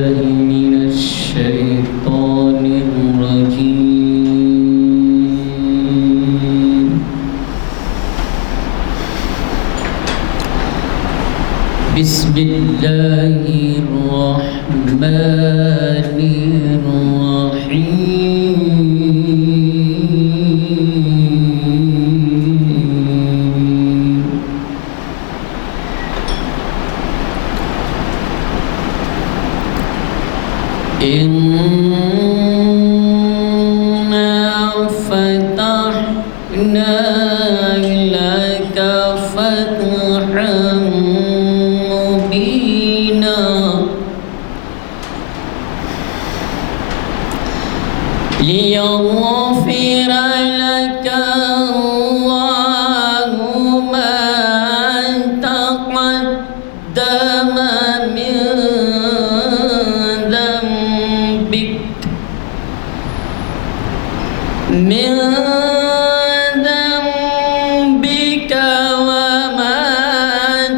من الشيطان الرجيم. بسم الله الرحمن الرحيم. إنا فتحنا لك فتحا مبينا ليغفر لك الله ما تقدم من ذنبك وما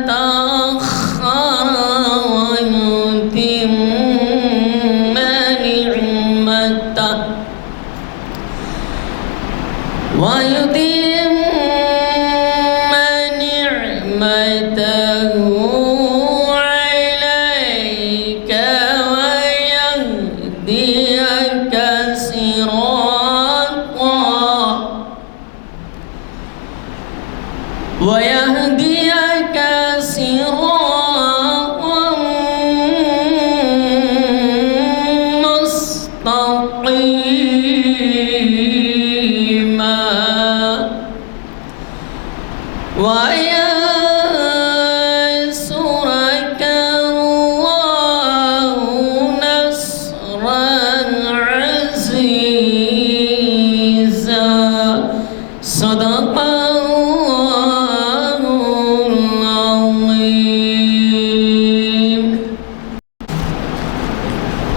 تأخر ويتم نعمته عليك ويهديك صراطا مستقيما وينصرك الله نصرا عزيزا. صدق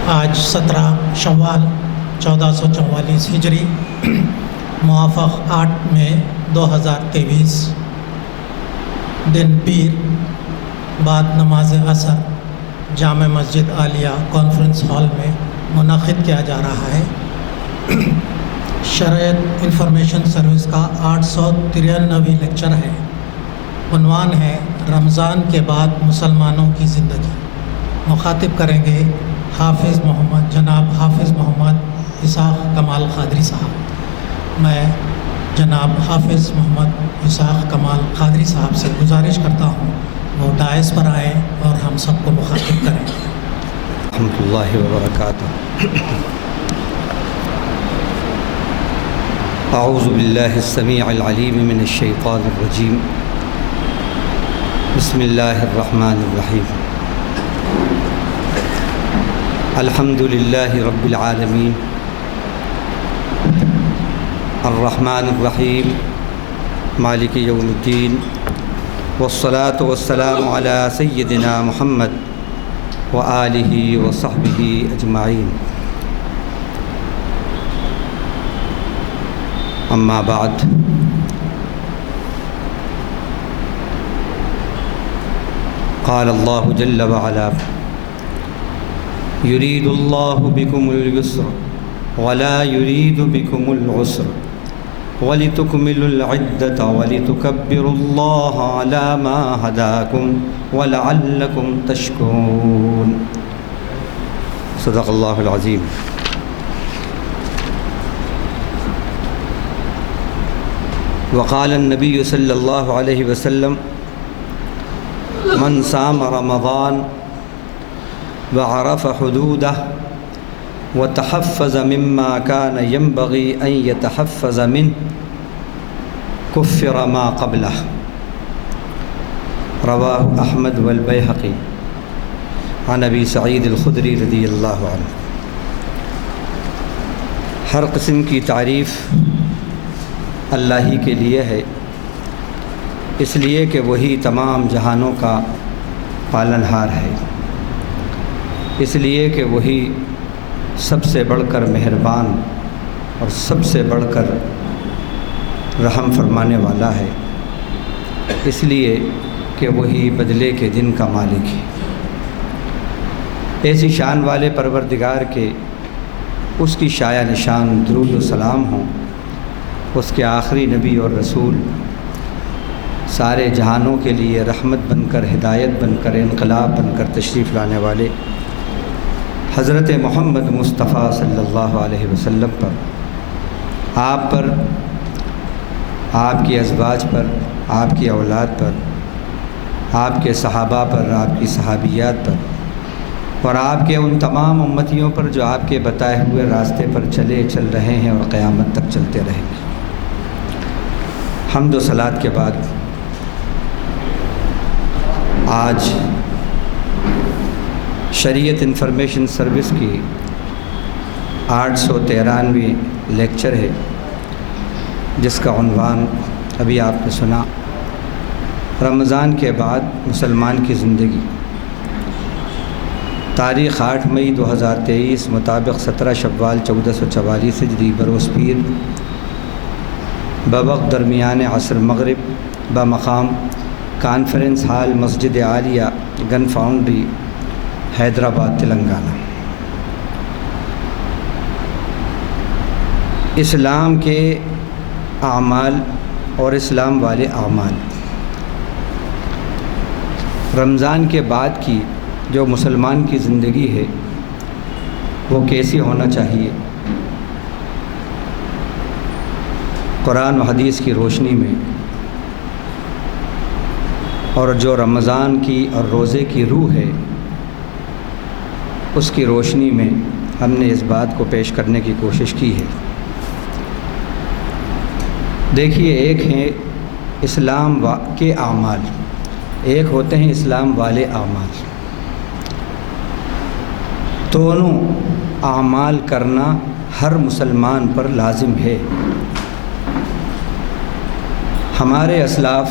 آج 17 شوال 1444 ہجری موافق 8 مئی 2023 دن پیر بعد نماز عصر جامع مسجد عالیہ کانفرنس ہال میں منعقد کیا جا رہا ہے۔ شرعیت انفارمیشن سروس کا 893ویں لیکچر ہے۔ عنوان ہے رمضان کے بعد مسلمانوں کی زندگی۔ مخاطب کریں گے جناب حافظ محمد اسحاق کمال قادری صاحب۔ میں جناب حافظ محمد اسحاق کمال قادری صاحب سے گزارش کرتا ہوں وہ دائز پر آئیں اور ہم سب کو مخاطب کریں۔ رحمۃ اللہ وبرکاتہ۔ اعوذ باللہ السمیع العلیم من الشیطان الرجیم۔ بسم اللہ الرحمن الرحیم۔ الحمد للہ رب العالمین الرحمن الرحیم مالک یوم الدین والصلاة والسلام علی سیدنا محمد وآلہ وصحبہ اجمعین۔ اما بعد، قال اللہ جل وعلا يريد الله بكم اليسر ولا يريد بكم العسر ولتكملوا العدة ولتكبروا الله على ما هداكم ولعلكم تشكرون۔ صدق الله العظيم۔ وقال النبي صلى الله عليه وسلم من صام رمضان وعرف حدوده وتحفظ مما كان ينبغي أن يتحفظ منه كفر ما قبله۔ رواه أحمد والبيهقي عن أبي سعيد الخدري رضی اللہ عنہ۔ ہر قسم کی تعریف اللہ ہی کے لیے ہے، اس لیے کہ وہی تمام جہانوں کا پالنہار ہے، اس لیے کہ وہی سب سے بڑھ کر مہربان اور سب سے بڑھ کر رحم فرمانے والا ہے، اس لیے کہ وہی بدلے کے دن کا مالک ہے۔ ایسی شان والے پروردگار کے اس کی شایع نشان درود و سلام ہوں اس کے آخری نبی اور رسول، سارے جہانوں کے لیے رحمت بن کر، ہدایت بن کر، انقلاب بن کر تشریف لانے والے حضرت محمد مصطفیٰ صلی اللہ علیہ وسلم پر، آپ پر، آپ کی ازواج پر، آپ کی اولاد پر، آپ کے صحابہ پر، آپ کی صحابیات پر، اور آپ کے ان تمام امتیوں پر جو آپ کے بتائے ہوئے راستے پر چل رہے ہیں اور قیامت تک چلتے رہیں گے۔ حمد و صلات کے بعد آج شریعت انفارمیشن سروس کی 893ویں لیکچر ہے، جس کا عنوان ابھی آپ نے سنا، رمضان کے بعد مسلمان کی زندگی۔ تاریخ 8 مئی 2023 مطابق 17 شوال 1444 ہجری بروز پیر، بوقت درمیان عصر مغرب، بمقام کانفرنس ہال مسجد عالیہ گن فاؤنڈری حیدرآباد تلنگانہ۔ اسلام کے اعمال اور اسلام والے اعمال، رمضان کے بعد کی جو مسلمان کی زندگی ہے وہ کیسی ہونا چاہیے؟ قرآن و حدیث کی روشنی میں اور جو رمضان کی اور روزے کی روح ہے اس کی روشنی میں ہم نے اس بات کو پیش کرنے کی کوشش کی ہے۔ دیکھیے، ایک ہیں اسلام کے اعمال، ایک ہوتے ہیں اسلام والے اعمال۔ دونوں اعمال کرنا ہر مسلمان پر لازم ہے۔ ہمارے اسلاف،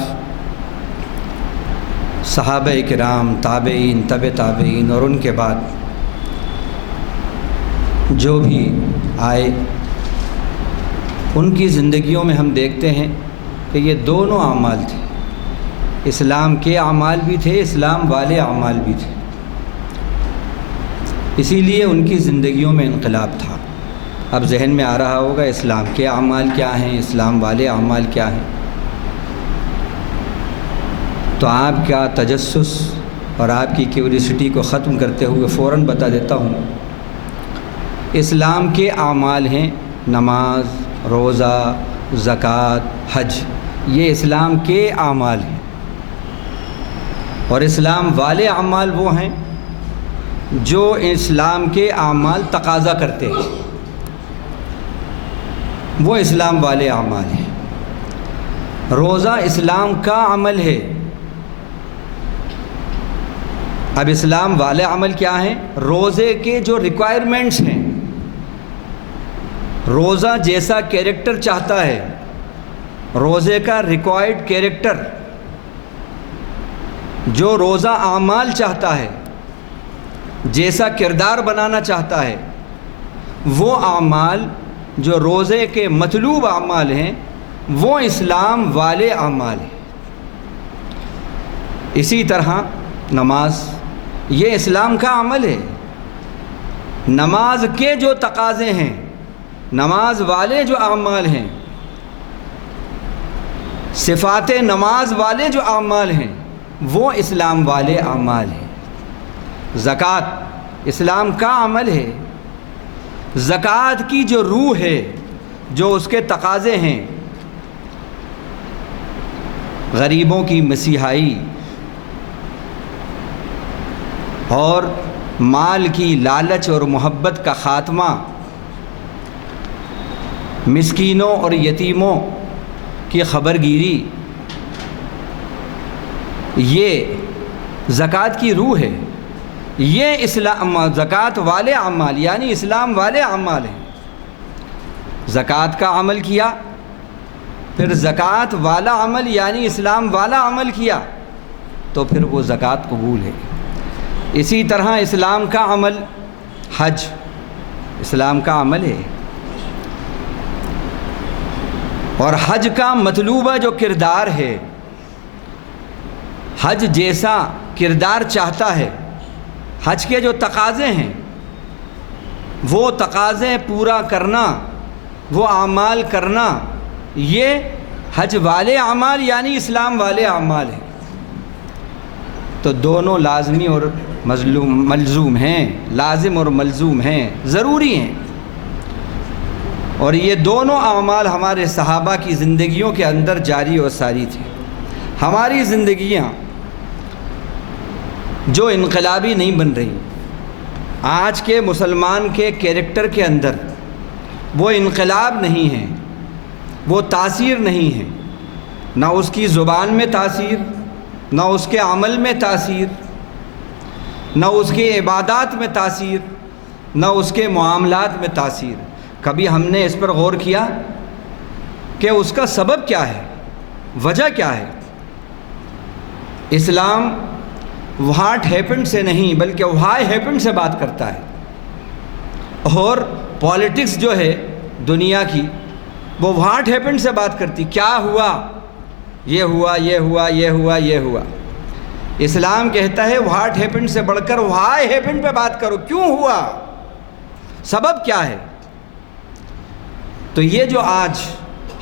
صحابہ کرام، تابعین، تبع تابعین اور ان کے بعد جو بھی آئے، ان کی زندگیوں میں ہم دیکھتے ہیں کہ یہ دونوں اعمال تھے، اسلام کے اعمال بھی تھے، اسلام والے اعمال بھی تھے۔ اسی لیے ان کی زندگیوں میں انقلاب تھا۔ اب ذہن میں آ رہا ہوگا اسلام کے اعمال کیا ہیں، اسلام والے اعمال کیا ہیں؟ تو آپ کا تجسس اور آپ کی کیوریسٹی کو ختم کرتے ہوئے فوراً بتا دیتا ہوں، اسلام کے اعمال ہیں نماز، روزہ، زکوٰۃ، حج، یہ اسلام کے اعمال ہیں۔ اور اسلام والے اعمال وہ ہیں جو اسلام کے اعمال تقاضا کرتے ہیں، وہ اسلام والے اعمال ہیں۔ روزہ اسلام کا عمل ہے۔ اب اسلام والے عمل کیا ہیں؟ روزے کے جو ریکوائرمنٹس ہیں، روزہ جیسا کیریکٹر چاہتا ہے، روزے کا ریکوائرڈ کیریکٹر جو روزہ اعمال چاہتا ہے، جیسا کردار بنانا چاہتا ہے، وہ اعمال جو روزے کے مطلوب اعمال ہیں وہ اسلام والے اعمال ہیں۔ اسی طرح نماز، یہ اسلام کا عمل ہے۔ نماز کے جو تقاضے ہیں، نماز والے جو اعمال ہیں، صفات نماز والے جو اعمال ہیں وہ اسلام والے اعمال ہیں۔ زکوٰۃ اسلام کا عمل ہے۔ زکوٰۃ کی جو روح ہے، جو اس کے تقاضے ہیں، غریبوں کی مسیحائی اور مال کی لالچ اور محبت کا خاتمہ، مسکینوں اور یتیموں کی خبرگیری، یہ زکوٰۃ کی روح ہے۔ یہ زکوٰۃ والے اعمال یعنی اسلام والے اعمال ہیں۔ زکوٰۃ کا عمل کیا، پھر زکوٰۃ والا عمل یعنی اسلام والا عمل کیا، تو پھر وہ زکوٰۃ قبول ہے۔ اسی طرح اسلام کا عمل حج اسلام کا عمل ہے، اور حج کا مطلوبہ جو کردار ہے، حج جیسا کردار چاہتا ہے حج کے جو تقاضے ہیں وہ تقاضے پورا کرنا، وہ اعمال کرنا، یہ حج والے اعمال یعنی اسلام والے اعمال ہیں۔ تو دونوں لازمی اور ملزوم ہیں، لازم اور ملزوم ہیں، ضروری ہیں۔ اور یہ دونوں اعمال ہمارے صحابہ کی زندگیوں کے اندر جاری و ساری تھے۔ ہماری زندگیاں جو انقلابی نہیں بن رہی، آج کے مسلمان کے کیریکٹر کے اندر وہ انقلاب نہیں ہے، وہ تاثیر نہیں ہے، نہ اس کی زبان میں تاثیر، نہ اس کے عمل میں تاثیر، نہ اس کے عبادات میں تاثیر، نہ اس کے معاملات میں تاثیر۔ کبھی ہم نے اس پر غور کیا کہ اس کا سبب کیا ہے، وجہ کیا ہے؟ اسلام واٹ ہیپنڈ سے نہیں بلکہ وائی ہیپنڈ سے بات کرتا ہے، اور پالیٹکس جو ہے دنیا کی وہ واٹ ہیپنڈ سے بات کرتی، کیا ہوا، یہ ہوا، یہ ہوا، یہ ہوا، یہ ہوا۔ اسلام کہتا ہے واٹ ہیپنڈ سے بڑھ کر وائی ہیپنڈ پہ بات کرو، کیوں ہوا، سبب کیا ہے۔ تو یہ جو آج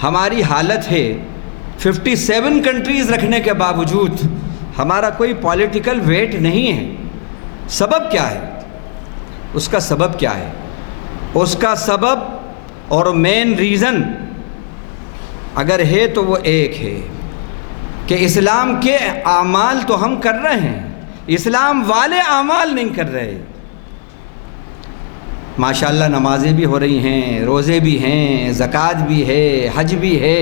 ہماری حالت ہے، 57 کنٹریز رکھنے کے باوجود ہمارا کوئی پولیٹیکل ویٹ نہیں ہے، سبب کیا ہے؟ اس کا سبب کیا ہے؟ اس کا سبب اور مین ریزن اگر ہے تو وہ ایک ہے کہ اسلام کے اعمال تو ہم کر رہے ہیں، اسلام والے اعمال نہیں کر رہے۔ ماشاءاللہ نمازیں بھی ہو رہی ہیں، روزے بھی ہیں، زکوٰۃ بھی ہے، حج بھی ہے،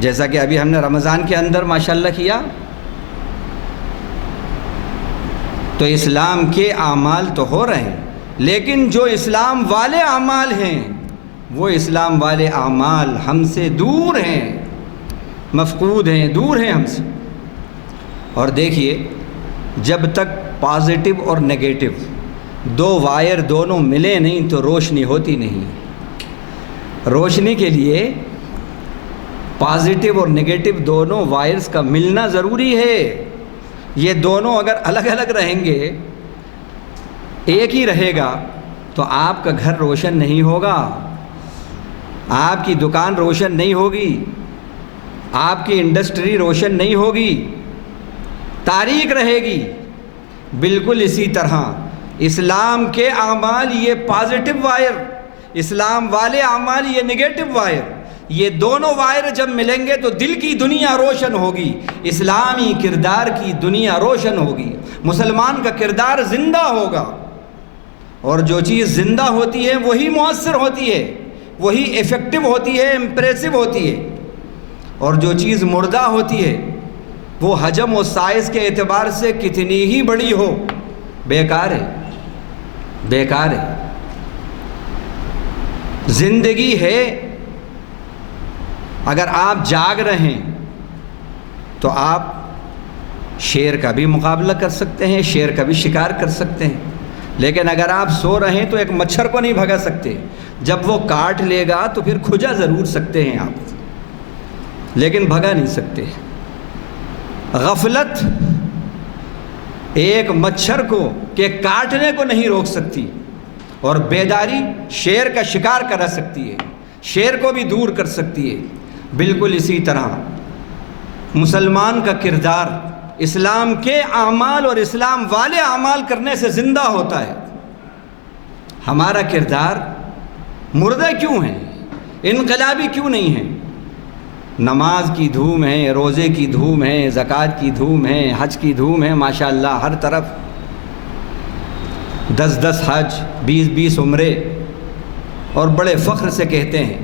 جیسا کہ ابھی ہم نے رمضان کے اندر ماشاءاللہ کیا۔ تو اسلام کے اعمال تو ہو رہے ہیں، لیکن جو اسلام والے اعمال ہیں وہ اسلام والے اعمال ہم سے دور ہیں، مفقود ہیں، دور ہیں ہم سے۔ اور دیکھیے، جب تک پازیٹو اور نگیٹو دو وائر دونوں ملے نہیں تو روشنی ہوتی نہیں۔ روشنی کے لیے پازیٹو اور نگیٹو دونوں وائرز کا ملنا ضروری ہے۔ یہ دونوں اگر الگ الگ رہیں گے، ایک ہی رہے گا تو آپ کا گھر روشن نہیں ہوگا، آپ کی دکان روشن نہیں ہوگی، آپ کی انڈسٹری روشن نہیں ہوگی، تاریک رہے گی۔ بالکل اسی طرح اسلام کے اعمال یہ پازیٹو وائر، اسلام والے اعمال یہ نگیٹو وائر، یہ دونوں وائر جب ملیں گے تو دل کی دنیا روشن ہوگی، اسلامی کردار کی دنیا روشن ہوگی، مسلمان کا کردار زندہ ہوگا۔ اور جو چیز زندہ ہوتی ہے وہی مؤثر ہوتی ہے، وہی ایفیکٹو ہوتی ہے، امپریسو ہوتی ہے۔ اور جو چیز مردہ ہوتی ہے وہ حجم و سائز کے اعتبار سے کتنی ہی بڑی ہو، بیکار ہے، بیکار ہے۔ زندگی ہے، اگر آپ جاگ رہے ہیں تو آپ شیر کا بھی مقابلہ کر سکتے ہیں، شیر کا بھی شکار کر سکتے ہیں، لیکن اگر آپ سو رہے ہیں تو ایک مچھر کو نہیں بھگا سکتے، جب وہ کاٹ لے گا تو پھر کھجا ضرور سکتے ہیں آپ، لیکن بھگا نہیں سکتے۔ غفلت ایک مچھر کو کہ کاٹنے کو نہیں روک سکتی، اور بیداری شیر کا شکار کرا سکتی ہے، شیر کو بھی دور کر سکتی ہے۔ بالکل اسی طرح مسلمان کا کردار اسلام کے اعمال اور اسلام والے اعمال کرنے سے زندہ ہوتا ہے۔ ہمارا کردار مردہ کیوں ہے، انقلابی کیوں نہیں ہے؟ نماز کی دھوم ہے، روزے کی دھوم ہے، زکوٰۃ کی دھوم ہے، حج کی دھوم ہے، ماشاءاللہ ہر طرف 10 حج، 20 عمرے، اور بڑے فخر سے کہتے ہیں،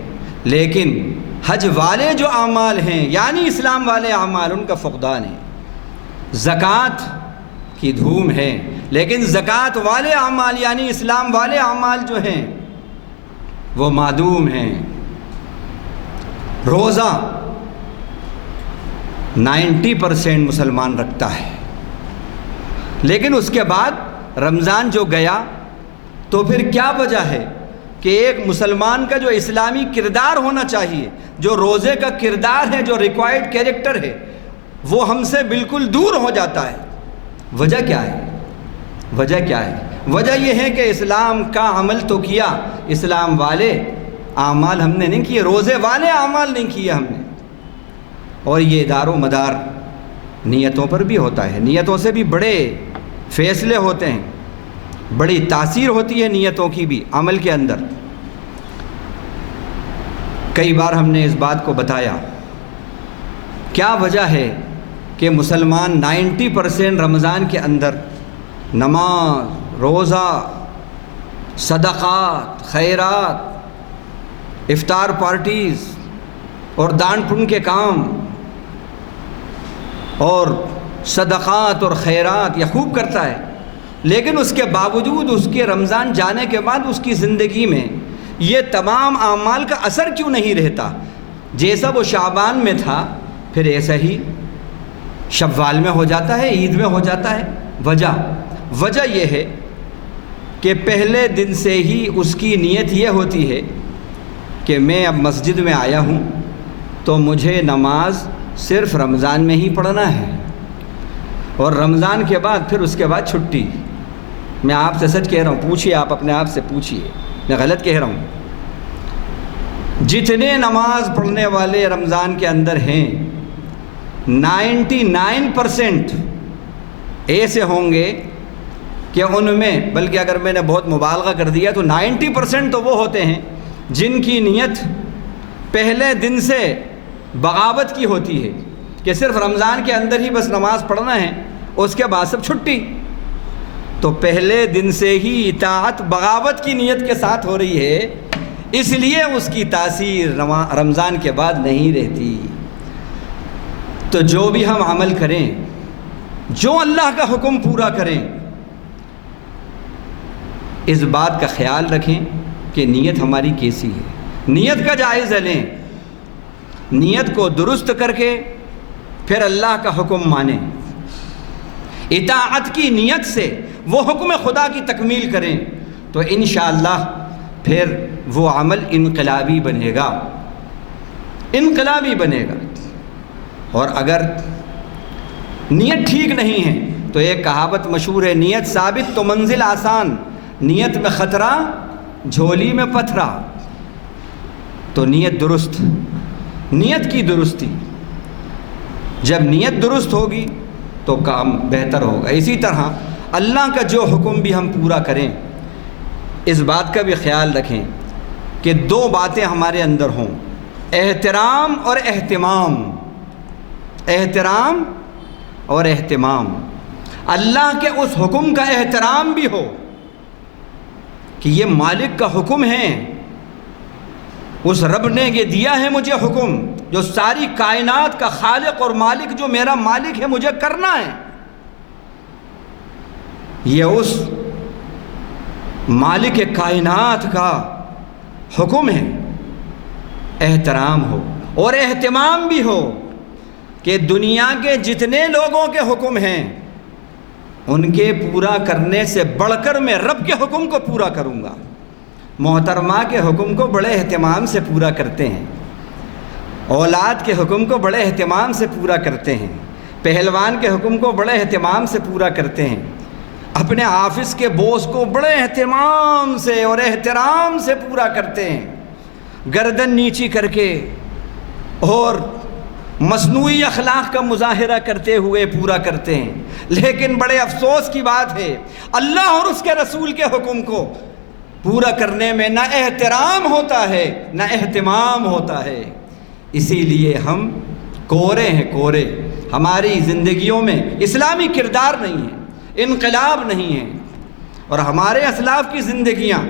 لیکن حج والے جو اعمال ہیں یعنی اسلام والے اعمال ان کا فقدان ہے۔ زکوٰۃ کی دھوم ہے، لیکن زکوٰۃ والے اعمال یعنی اسلام والے اعمال جو ہیں وہ معدوم ہیں۔ روزہ 90% مسلمان رکھتا ہے، لیکن اس کے بعد رمضان جو گیا تو پھر کیا وجہ ہے کہ ایک مسلمان کا جو اسلامی کردار ہونا چاہیے، جو روزے کا کردار ہے، جو ریکوائرڈ کیریکٹر ہے، وہ ہم سے بالکل دور ہو جاتا ہے۔ وجہ کیا ہے؟ وجہ کیا ہے؟ وجہ یہ ہے کہ اسلام کا عمل تو کیا، اسلام والے اعمال ہم نے نہیں کیے، روزے والے اعمال نہیں کیے ہم نے۔ اور یہ دار و مدار نیتوں پر بھی ہوتا ہے، نیتوں سے بھی بڑے فیصلے ہوتے ہیں، بڑی تاثیر ہوتی ہے نیتوں کی بھی عمل کے اندر۔ کئی بار ہم نے اس بات کو بتایا، کیا وجہ ہے کہ مسلمان 90% رمضان کے اندر نماز، روزہ، صدقات، خیرات، افطار پارٹیز اور دان پن کے کام اور صدقات اور خیرات یہ خوب کرتا ہے، لیکن اس کے باوجود اس کے رمضان جانے کے بعد اس کی زندگی میں یہ تمام اعمال کا اثر کیوں نہیں رہتا؟ جیسا وہ شعبان میں تھا پھر ایسا ہی شوال میں ہو جاتا ہے، عید میں ہو جاتا ہے۔ وجہ یہ ہے کہ پہلے دن سے ہی اس کی نیت یہ ہوتی ہے کہ میں اب مسجد میں آیا ہوں تو مجھے نماز صرف رمضان میں ہی پڑھنا ہے، اور رمضان کے بعد پھر اس کے بعد چھٹی۔ میں آپ سے سچ کہہ رہا ہوں، پوچھئے، آپ اپنے آپ سے پوچھئے، میں غلط کہہ رہا ہوں؟ جتنے نماز پڑھنے والے رمضان کے اندر ہیں 99% ایسے ہوں گے کہ ان میں، بلکہ اگر میں نے بہت مبالغہ کر دیا تو 90% تو وہ ہوتے ہیں جن کی نیت پہلے دن سے بغاوت کی ہوتی ہے کہ صرف رمضان کے اندر ہی بس نماز پڑھنا ہے، اس کے بعد سب چھٹی۔ تو پہلے دن سے ہی اطاعت بغاوت کی نیت کے ساتھ ہو رہی ہے، اس لیے اس کی تاثیر رمضان کے بعد نہیں رہتی۔ تو جو بھی ہم عمل کریں، جو اللہ کا حکم پورا کریں، اس بات کا خیال رکھیں کہ نیت ہماری کیسی ہے، نیت کا جائزہ لیں، نیت کو درست کر کے پھر اللہ کا حکم مانیں، اطاعت کی نیت سے وہ حکم خدا کی تکمیل کریں، تو انشاءاللہ پھر وہ عمل انقلابی بنے گا، انقلابی بنے گا۔ اور اگر نیت ٹھیک نہیں ہے تو ایک کہاوت مشہور ہے، نیت ثابت تو منزل آسان، نیت میں خطرہ جھولی میں پتھرا۔ تو نیت درست، نیت کی درستی، جب نیت درست ہوگی تو کام بہتر ہوگا۔ اسی طرح اللہ کا جو حکم بھی ہم پورا کریں، اس بات کا بھی خیال رکھیں کہ دو باتیں ہمارے اندر ہوں، احترام اور اہتمام، احترام اور اہتمام۔ اللہ کے اس حکم کا احترام بھی ہو کہ یہ مالک کا حکم ہے، اس رب نے یہ دیا ہے مجھے حکم، جو ساری کائنات کا خالق اور مالک، جو میرا مالک ہے، مجھے کرنا ہے، یہ اس مالک کائنات کا حکم ہے۔ احترام ہو اور اہتمام بھی ہو کہ دنیا کے جتنے لوگوں کے حکم ہیں ان کے پورا کرنے سے بڑھ کر میں رب کے حکم کو پورا کروں گا۔ محترمہ کے حکم کو بڑے اہتمام سے پورا کرتے ہیں، اولاد کے حکم کو بڑے اہتمام سے پورا کرتے ہیں، پہلوان کے حکم کو بڑے اہتمام سے پورا کرتے ہیں، اپنے آفس کے بوس کو بڑے اہتمام سے اور احترام سے پورا کرتے ہیں، گردن نیچی کر کے اور مصنوعی اخلاق کا مظاہرہ کرتے ہوئے پورا کرتے ہیں۔ لیکن بڑے افسوس کی بات ہے، اللہ اور اس کے رسول کے حکم کو پورا کرنے میں نہ احترام ہوتا ہے نہ اہتمام ہوتا ہے۔ اسی لیے ہم کورے ہیں، کورے، ہماری زندگیوں میں اسلامی کردار نہیں ہے، انقلاب نہیں ہے، اور ہمارے اسلاف کی زندگیاں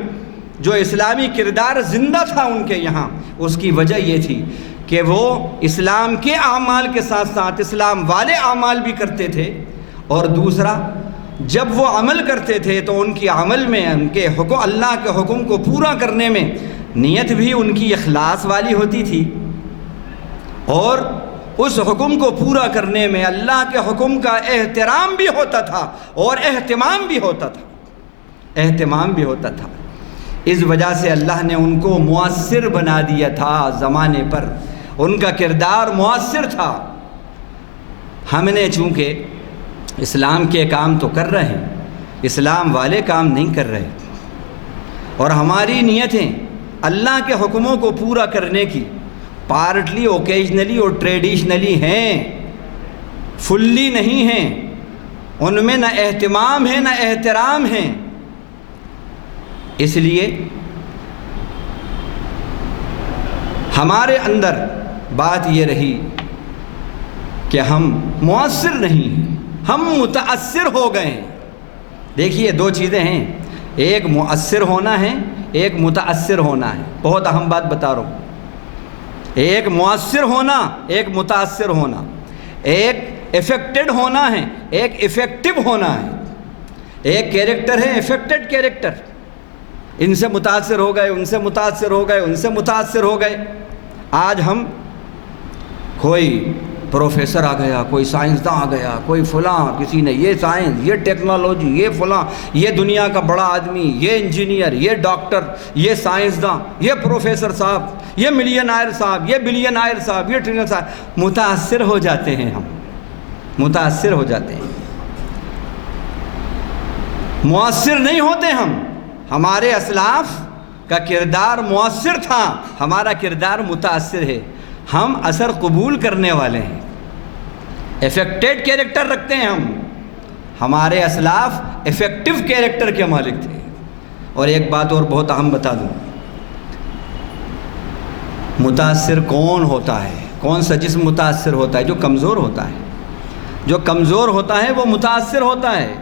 جو اسلامی کردار زندہ تھا ان کے یہاں، اس کی وجہ یہ تھی کہ وہ اسلام کے اعمال کے ساتھ ساتھ اسلام والے اعمال بھی کرتے تھے، اور دوسرا جب وہ عمل کرتے تھے تو ان کی عمل میں ان کے حکم، اللہ کے حکم کو پورا کرنے میں نیت بھی ان کی اخلاص والی ہوتی تھی، اور اس حکم کو پورا کرنے میں اللہ کے حکم کا احترام بھی ہوتا تھا اور اہتمام بھی ہوتا تھا، اہتمام بھی ہوتا تھا۔ اس وجہ سے اللہ نے ان کو مؤثر بنا دیا تھا زمانے پر، ان کا کردار مؤثر تھا۔ ہم نے چونکہ اسلام کے کام تو کر رہے ہیں اسلام والے کام نہیں کر رہے، اور ہماری نیتیں اللہ کے حکموں کو پورا کرنے کی پارٹلی، اوکیجنلی اور ٹریڈیشنلی ہیں، فلی نہیں ہیں، ان میں نہ اہتمام ہے نہ احترام ہے۔ اس لیے ہمارے اندر بات یہ رہی کہ ہم مؤثر نہیں ہیں، ہم متاثر ہو گئے ہیں۔ دیکھیے دو چیزیں ہیں، ایک مؤثر ہونا ہے، ایک متاثر ہونا ہے۔ بہت اہم بات بتا رہا ہوں، ایک مؤثر ہونا، ایک متاثر ہونا، ایک افیکٹڈ ہونا ہے، ایک افیکٹو ہونا ہے۔ ایک کیریکٹر ہے افیکٹڈ کیریکٹر، ان سے متاثر ہو گئے، ان سے متاثر ہو گئے، ان سے متاثر ہو گئے۔ آج ہم کوئی پروفیسر آ گیا، کوئی سائنسداں آ گیا، کوئی فلاں، کسی نے یہ سائنس، یہ ٹیکنالوجی، یہ فلاں، یہ دنیا کا بڑا آدمی، یہ انجینئر، یہ ڈاکٹر، یہ سائنسداں، یہ پروفیسر صاحب، یہ ملینائر صاحب، یہ بلینائر صاحب، یہ ٹریلر صاحب۔ متاثر ہو جاتے ہیں، ہم متاثر ہو جاتے ہیں، مؤثر نہیں ہوتے ہم۔ ہمارے اسلاف کا کردار مؤثر تھا، ہمارا کردار متاثر ہے۔ ہم اثر قبول کرنے والے ہیں، افیکٹڈ کیریکٹر رکھتے ہیں ہم۔ ہمارے اسلاف افیکٹو کیریکٹر کے مالک تھے۔ اور ایک بات اور بہت اہم بتا دوں، متاثر کون ہوتا ہے؟ کون سا جسم متاثر ہوتا ہے؟ جو کمزور ہوتا ہے۔ جو کمزور ہوتا ہے وہ متاثر ہوتا ہے،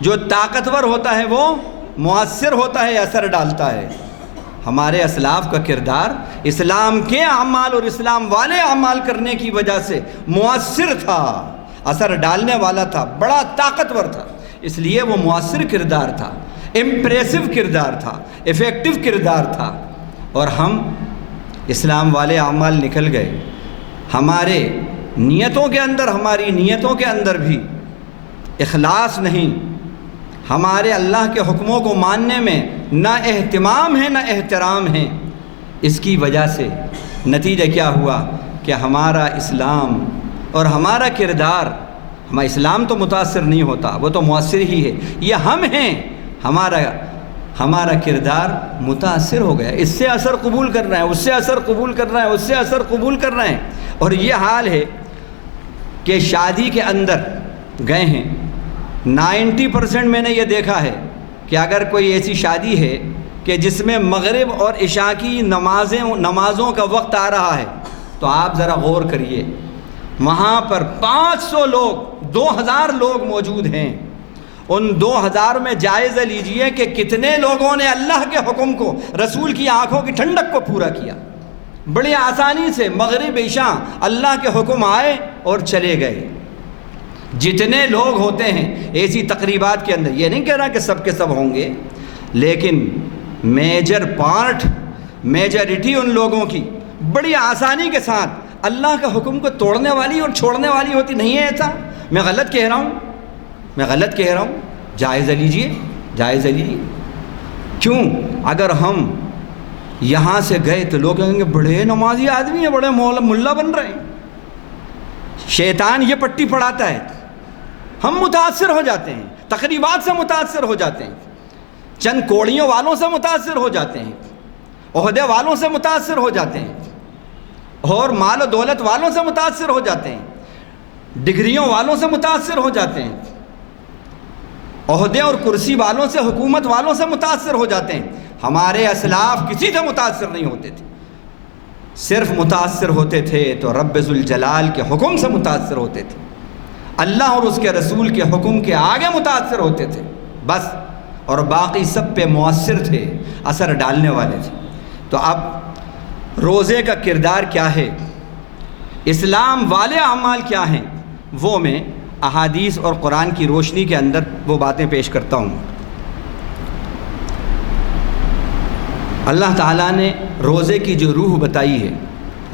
جو طاقتور ہوتا ہے وہ مؤثر ہوتا ہے، اثر ڈالتا ہے۔ ہمارے اسلاف کا کردار اسلام کے اعمال اور اسلام والے اعمال کرنے کی وجہ سے مؤثر تھا، اثر ڈالنے والا تھا، بڑا طاقتور تھا، اس لیے وہ مؤثر کردار تھا، امپریسو کردار تھا، افیکٹو کردار تھا۔ اور ہم اسلام والے اعمال نکل گئے، ہمارے نیتوں کے اندر، ہماری نیتوں کے اندر بھی اخلاص نہیں، ہمارے اللہ کے حکموں کو ماننے میں نہ اہتمام ہے نہ احترام ہے۔ اس کی وجہ سے نتیجہ کیا ہوا کہ ہمارا اسلام اور ہمارا کردار، ہمارا اسلام تو متاثر نہیں ہوتا، وہ تو مؤثر ہی ہے، یہ ہم ہیں، ہمارا کردار متاثر ہو گیا، اس سے اثر قبول کر رہے ہیں، اس سے اثر قبول کر رہے ہیں، اس سے اثر قبول کر رہے ہیں۔ اور یہ حال ہے کہ شادی کے اندر گئے ہیں، 90% میں نے یہ دیکھا ہے کہ اگر کوئی ایسی شادی ہے کہ جس میں مغرب اور عشاء کی نمازوں کا وقت آ رہا ہے، تو آپ ذرا غور کریے، وہاں پر 500 لوگ، 2000 لوگ موجود ہیں۔ ان 2000 میں جائزہ لیجئے کہ کتنے لوگوں نے اللہ کے حکم کو، رسول کی آنکھوں کی ٹھنڈک کو پورا کیا۔ بڑی آسانی سے مغرب عشاء اللہ کے حکم آئے اور چلے گئے۔ جتنے لوگ ہوتے ہیں ایسی تقریبات کے اندر، یہ نہیں کہہ رہا کہ سب کے سب ہوں گے، لیکن میجر پارٹ، میجرٹی ان لوگوں کی بڑی آسانی کے ساتھ اللہ کا حکم کو توڑنے والی اور چھوڑنے والی ہوتی نہیں ہے۔ ایسا میں غلط کہہ رہا ہوں، میں غلط کہہ رہا ہوں؟ جائزہ لیجئے، جائزہ لیجئے۔ کیوں؟ اگر ہم یہاں سے گئے تو لوگ کہیں گے بڑے نمازی آدمی ہیں، بڑے ملا بن رہے ہیں، شیطان یہ پٹی پڑھاتا ہے۔ ہم متاثر ہو جاتے ہیں، تقریبات سے متاثر ہو جاتے ہیں، چند کوڑیوں والوں سے متاثر ہو جاتے ہیں، عہدے والوں سے متاثر ہو جاتے ہیں، اور مال و دولت والوں سے متاثر ہو جاتے ہیں، ڈگریوں والوں سے متاثر ہو جاتے ہیں، عہدے اور کرسی والوں سے، حکومت والوں سے متاثر ہو جاتے ہیں۔ ہمارے اسلاف کسی سے متاثر نہیں ہوتے تھے، صرف متاثر ہوتے تھے تو رب ذوالجلال کے حکم سے متاثر ہوتے تھے، اللہ اور اس کے رسول کے حکم کے آگے متاثر ہوتے تھے بس، اور باقی سب پہ مؤثر تھے، اثر ڈالنے والے تھے۔ تو اب روزے کا کردار کیا ہے، اسلام والے اعمال کیا ہیں، وہ میں احادیث اور قرآن کی روشنی کے اندر وہ باتیں پیش کرتا ہوں۔ اللہ تعالیٰ نے روزے کی جو روح بتائی ہے،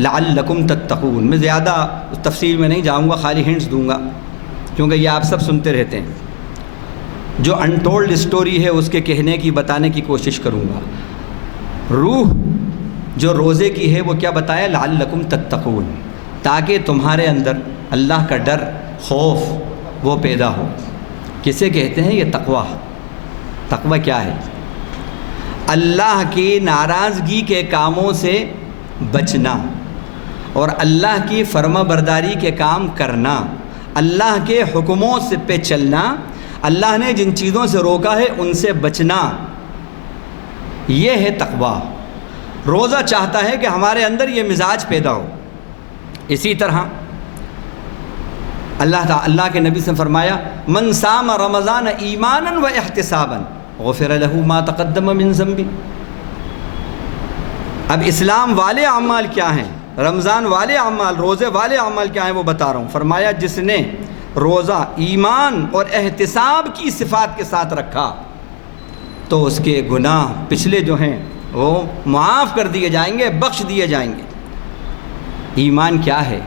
لعلکم تتقون، میں زیادہ تفصیل میں نہیں جاؤں گا، خالی ہنٹس دوں گا کیونکہ یہ آپ سب سنتے رہتے ہیں۔ جو انٹولڈ سٹوری ہے اس کے کہنے کی، بتانے کی کوشش کروں گا۔ روح جو روزے کی ہے وہ کیا بتایا؟ لعلکم تتقون، تاکہ تمہارے اندر اللہ کا ڈر، خوف وہ پیدا ہو۔ کسے کہتے ہیں؟ یہ تقویٰ۔ تقویٰ کیا ہے؟ اللہ کی ناراضگی کے کاموں سے بچنا اور اللہ کی فرما برداری کے کام کرنا، اللہ کے حکموں سے پہ چلنا، اللہ نے جن چیزوں سے روکا ہے ان سے بچنا، یہ ہے تقویٰ۔ روزہ چاہتا ہے کہ ہمارے اندر یہ مزاج پیدا ہو۔ اسی طرح اللہ کے نبی سے فرمایا من صام رمضان ایمانا و احتسابا غفر له ما تقدم من ذنبه۔ اب اسلام والے اعمال کیا ہیں، رمضان والے اعمال، روزے والے اعمال کیا ہیں وہ بتا رہا ہوں۔ فرمایا جس نے روزہ ایمان اور احتساب کی صفات کے ساتھ رکھا تو اس کے گناہ پچھلے جو ہیں وہ معاف کر دیے جائیں گے، بخش دیے جائیں گے۔ ایمان کیا ہے؟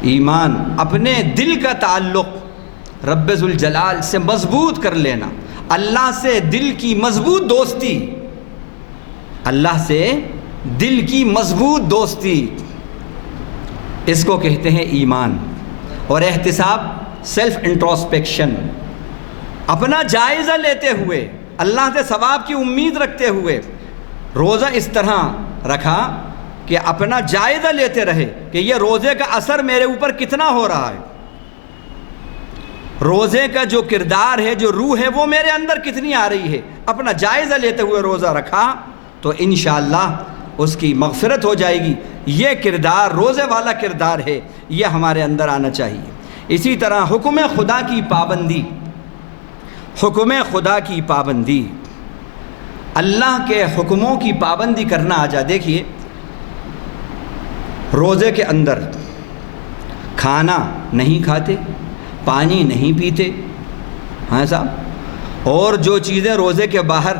ایمان اپنے دل کا تعلق رب ذوالجلال سے مضبوط کر لینا، اللہ سے دل کی مضبوط دوستی، اللہ سے دل کی مضبوط دوستی، اس کو کہتے ہیں ایمان۔ اور احتساب سیلف انٹروسپیکشن، اپنا جائزہ لیتے ہوئے، اللہ سے ثواب کی امید رکھتے ہوئے روزہ اس طرح رکھا کہ اپنا جائزہ لیتے رہے کہ یہ روزے کا اثر میرے اوپر کتنا ہو رہا ہے، روزے کا جو کردار ہے، جو روح ہے، وہ میرے اندر کتنی آ رہی ہے۔ اپنا جائزہ لیتے ہوئے روزہ رکھا تو انشاءاللہ اس کی مغفرت ہو جائے گی۔ یہ کردار روزے والا کردار ہے، یہ ہمارے اندر آنا چاہیے۔ اسی طرح حکم خدا کی پابندی، حکم خدا کی پابندی، اللہ کے حکموں کی پابندی کرنا آ جا۔ دیکھیے روزے کے اندر کھانا نہیں کھاتے، پانی نہیں پیتے، ہاں صاحب، اور جو چیزیں روزے کے باہر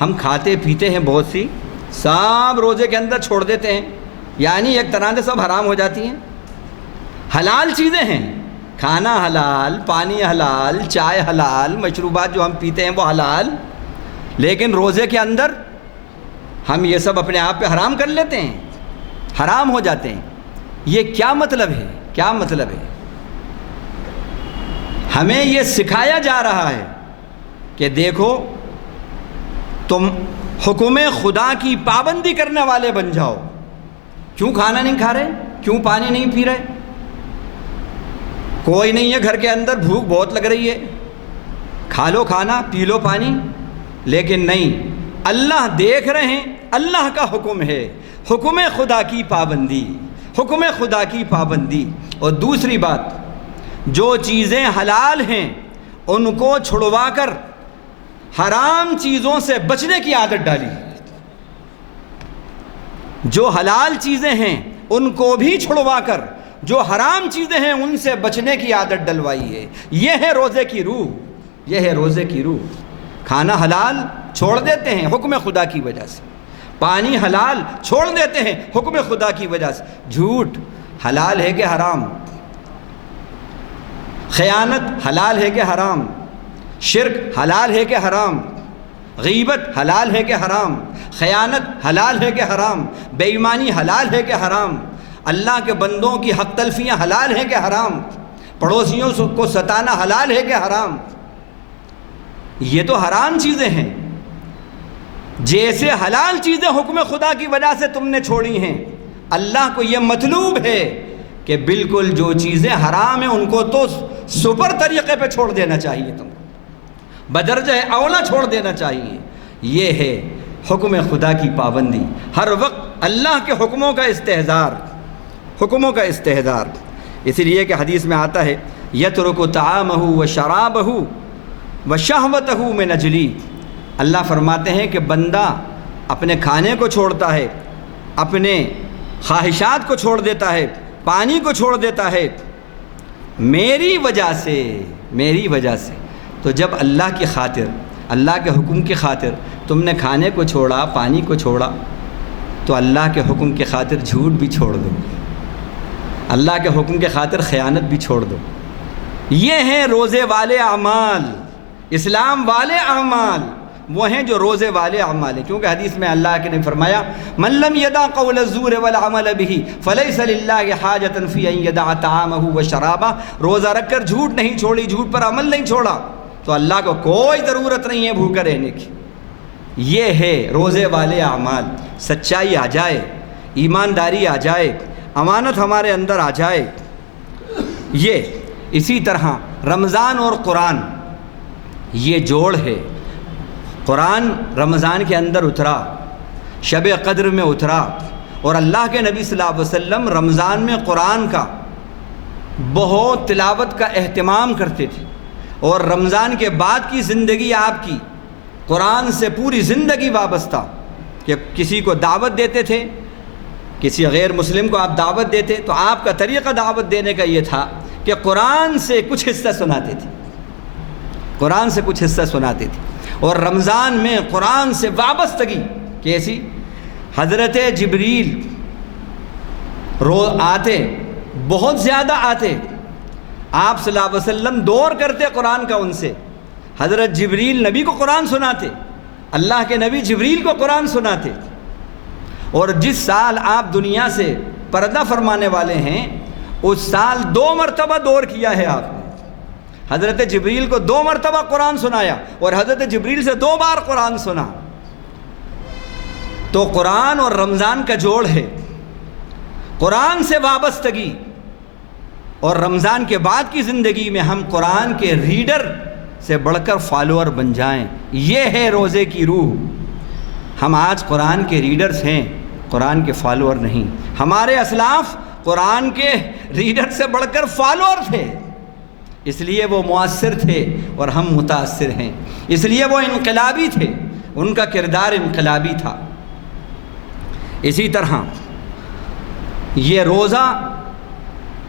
ہم کھاتے پیتے ہیں بہت سی، سب روزے کے اندر چھوڑ دیتے ہیں، یعنی ایک طرح سے سب حرام ہو جاتی ہیں۔ حلال چیزیں ہیں، کھانا حلال، پانی حلال، چائے حلال، مشروبات جو ہم پیتے ہیں وہ حلال، لیکن روزے کے اندر ہم یہ سب اپنے آپ پہ حرام کر لیتے ہیں، حرام ہو جاتے ہیں۔ یہ کیا مطلب ہے؟ کیا مطلب ہے؟ ہمیں یہ سکھایا جا رہا ہے کہ دیکھو تم حکم خدا کی پابندی کرنے والے بن جاؤ۔ کیوں کھانا نہیں کھا رہے؟ کیوں پانی نہیں پی رہے؟ کوئی نہیں ہے گھر کے اندر، بھوک بہت لگ رہی ہے، کھا لو کھانا، پی لو پانی، لیکن نہیں، اللہ دیکھ رہے ہیں، اللہ کا حکم ہے، حکم خدا کی پابندی، حکم خدا کی پابندی۔ اور دوسری بات، جو چیزیں حلال ہیں ان کو چھڑوا کر حرام چیزوں سے بچنے کی عادت ڈالی۔ جو حلال چیزیں ہیں ان کو بھی چھڑوا کر جو حرام چیزیں ہیں ان سے بچنے کی عادت ڈلوائی ہے۔ یہ ہے روزے کی روح، یہ ہے روزے کی روح۔ کھانا حلال چھوڑ دیتے ہیں حکم خدا کی وجہ سے، پانی حلال چھوڑ دیتے ہیں حکم خدا کی وجہ سے۔ جھوٹ حلال ہے کہ حرام؟ خیانت حلال ہے کہ حرام؟ شرک حلال ہے کہ حرام؟ غیبت حلال ہے کہ حرام؟ خیانت حلال ہے کہ حرام؟ بے ایمانی حلال ہے کہ حرام؟ اللہ کے بندوں کی حق تلفیاں حلال ہیں کہ حرام؟ پڑوسیوں کو ستانا حلال ہے کہ حرام؟ یہ تو حرام چیزیں ہیں۔ جیسے حلال چیزیں حکم خدا کی وجہ سے تم نے چھوڑی ہیں، اللہ کو یہ مطلوب ہے کہ بالکل جو چیزیں حرام ہیں ان کو تو سپر طریقے پہ چھوڑ دینا چاہیے، تم بدرجہ اولا چھوڑ دینا چاہیے۔ یہ ہے حکم خدا کی پابندی، ہر وقت اللہ کے حکموں کا استحضار، حکموں کا استحضار۔ اسی لیے کہ حدیث میں آتا ہے یترک طعامہ و شرابہ و شہوتہ من اجلی، اللہ فرماتے ہیں کہ بندہ اپنے کھانے کو چھوڑتا ہے، اپنے خواہشات کو چھوڑ دیتا ہے، پانی کو چھوڑ دیتا ہے میری وجہ سے، میری وجہ سے۔ تو جب اللہ کی خاطر، اللہ کے حکم کی خاطر تم نے کھانے کو چھوڑا، پانی کو چھوڑا، تو اللہ کے حکم کی خاطر جھوٹ بھی چھوڑ دو، اللہ کے حکم کی خاطر خیانت بھی چھوڑ دو۔ یہ ہیں روزے والے اعمال، اسلام والے اعمال، وہ ہیں جو روزے والے اعمال ہیں، کیونکہ حدیث میں اللہ کے نے فرمایا من لم یدع قول الزور والعمل به فلیس للہ حاجۃ فی ان یدع طعامہ وشرابہ، روزہ رکھ کر جھوٹ نہیں چھوڑی، جھوٹ پر عمل نہیں چھوڑا تو اللہ کو کوئی ضرورت نہیں ہے بھوکا رہنے کی۔ یہ ہے روزے والے اعمال، سچائی آ جائے، ایمانداری آ جائے، امانت ہمارے اندر آ جائے۔ یہ اسی طرح رمضان اور قرآن یہ جوڑ ہے۔ قرآن رمضان کے اندر اترا، شب قدر میں اترا، اور اللہ کے نبی صلی اللہ علیہ وسلم رمضان میں قرآن کا بہت تلاوت کا اہتمام کرتے تھے، اور رمضان کے بعد کی زندگی آپ کی قرآن سے پوری زندگی وابستہ، کہ کسی کو دعوت دیتے تھے، کسی غیر مسلم کو آپ دعوت دیتے تو آپ کا طریقہ دعوت دینے کا یہ تھا کہ قرآن سے کچھ حصہ سناتے تھے، قرآن سے کچھ حصہ سناتے تھے۔ اور رمضان میں قرآن سے وابستگی کیسی؟ حضرت جبریل آتے، بہت زیادہ آتے، آپ صلی اللہ علیہ وسلم دور کرتے قرآن کا ان سے، حضرت جبریل نبی کو قرآن سناتے، اللہ کے نبی جبریل کو قرآن سناتے۔ اور جس سال آپ دنیا سے پردہ فرمانے والے ہیں اس سال 2 مرتبہ دور کیا ہے آپ نے، حضرت جبریل کو 2 مرتبہ قرآن سنایا اور حضرت جبریل سے 2 بار قرآن سنا۔ تو قرآن اور رمضان کا جوڑ ہے، قرآن سے وابستگی، اور رمضان کے بعد کی زندگی میں ہم قرآن کے ریڈر سے بڑھ کر فالوور بن جائیں۔ یہ ہے روزے کی روح۔ ہم آج قرآن کے ریڈرز ہیں، قرآن کے فالوور نہیں۔ ہمارے اسلاف قرآن کے ریڈر سے بڑھ کر فالوور تھے، اس لیے وہ مؤثر تھے اور ہم متاثر ہیں، اس لیے وہ انقلابی تھے، ان کا کردار انقلابی تھا۔ اسی طرح یہ روزہ،